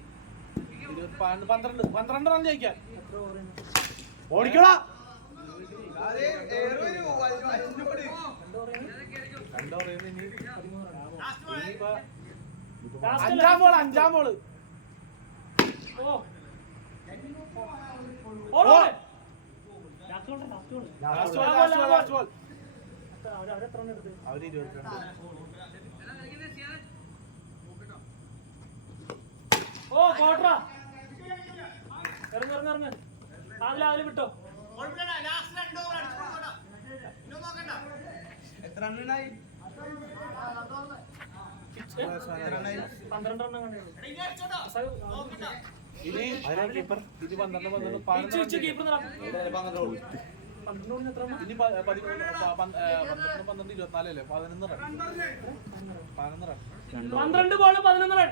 12 റൺ ജയിക്കാൻ ഓടിക്കടാ. 2 ഓവർ ഇനി 5-ാം ബോള് അവര് 22. ഓ കോട്ടറാ ഇറങ്ങ അതിൽ വിട്ടോ. എത്ര റണ്ണായി? 12 റണ്ണം കണ്ടു. ഇനി കീപ്പർ ഇത് 12 കീപ്പർ 12 എത്ര ഇനി 12 24 അല്ലേ? 11 റൺ 12 ബോൾ 11 റൺ.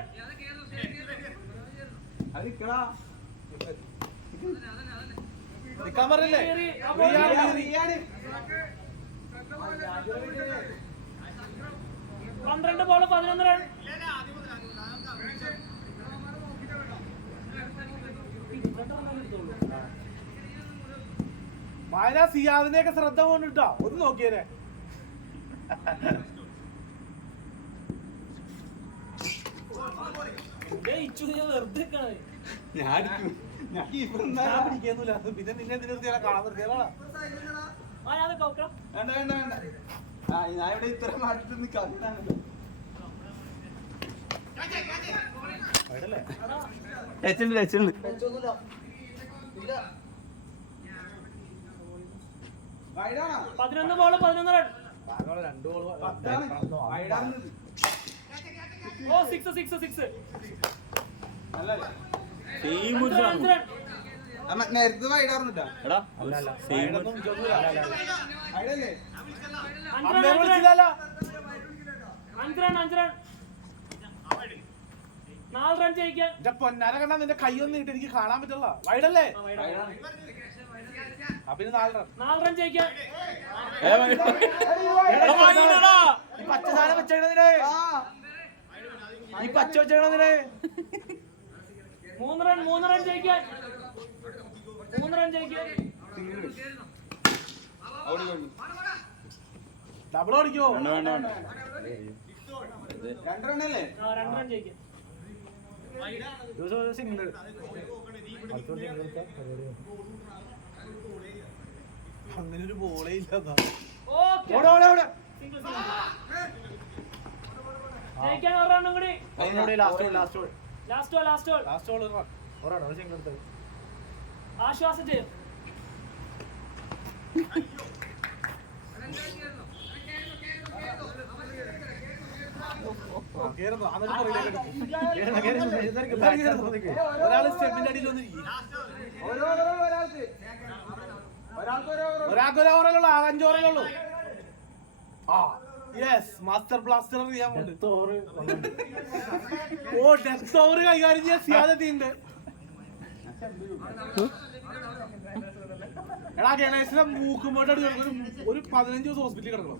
നിക്കാൻ പറഞ്ഞില്ലേ? 12 ബോൾ 11 റൺ. മായ സിയാദിനെയൊക്കെ ശ്രദ്ധ പോണിട്ടാ. ഒന്ന് നോക്കിയേനെ. വെറുതെ ഞാൻ പിടിക്കുന്നില്ല. പിന്നെ നിന്നെ നിർത്തിയാ കാണാൻ നിർത്തിയാലാണ്. വേണ്ട വേണ്ട വേണ്ട. ഞാൻ ഇവിടെ ഇത്ര മാറ്റി നിൽക്കാണല്ലോ. ടച്ചുണ്ട് 11 ബോൾ 11 റൺ. 2 ബോൾ ഓ 6 നേരത്തെ വൈഡാർന്നിട്ടാ. വൈഡല്ലേ? 5 റൺ 4 റൺ ജയിക്കാൻ. എന്റെ പൊന്നാര കണ്ടാ നിന്റെ കൈയൊന്നും ഇട്ട് എനിക്ക് കാണാൻ പറ്റില്ല. വൈഡല്ലേ? അപ്പൊ 4 റൺ ജയിക്കാൻ. ഈ പച്ച സാധനം വെച്ചേക്കണതിന് ഈ പച്ച വെച്ചേക്കണതിന് 3 റൺ ജയിക്കാൻ. 3 റൺ ജയിക്കാൻ. ഡബിൾ ഓടിക്കോ? 2 റണ്ണല്ലേ? 2 റൺ ജയിക്കാൻ. സിംഗിൾ അങ്ങനെ ഒരു ബോളേ ഇല്ല. ജയിക്കാൻ 1 റണ്ണും കൂടി. ലാസ്റ്റ് ആശ്വാസം ചെയ്യും. ഒരാള് സ്റ്റെപ്പിന്റെ അടിയിൽ വന്നിരിക്കും. ഒരാൾക്ക് ഒരു ഓവറല്ലേ ഉള്ളൂ. 5 ഓവറല്ലേ ഉള്ളൂ. ആ യെസ് മാസ്റ്റർ ബ്ലാസ്റ്റർ ചെയ്യാൻ പോകുന്നുണ്ട്. ഓ ഡെത്ത് ഓവർ കൈകാര്യം ചെയ്യാൻ സിയാദെത്തിണ്ട്. എടാ ഗണേശനെ മൂക്കുമ്പോട്ട് ഒരു 15 ദിവസം ഹോസ്പിറ്റലിൽ കിടക്കണം.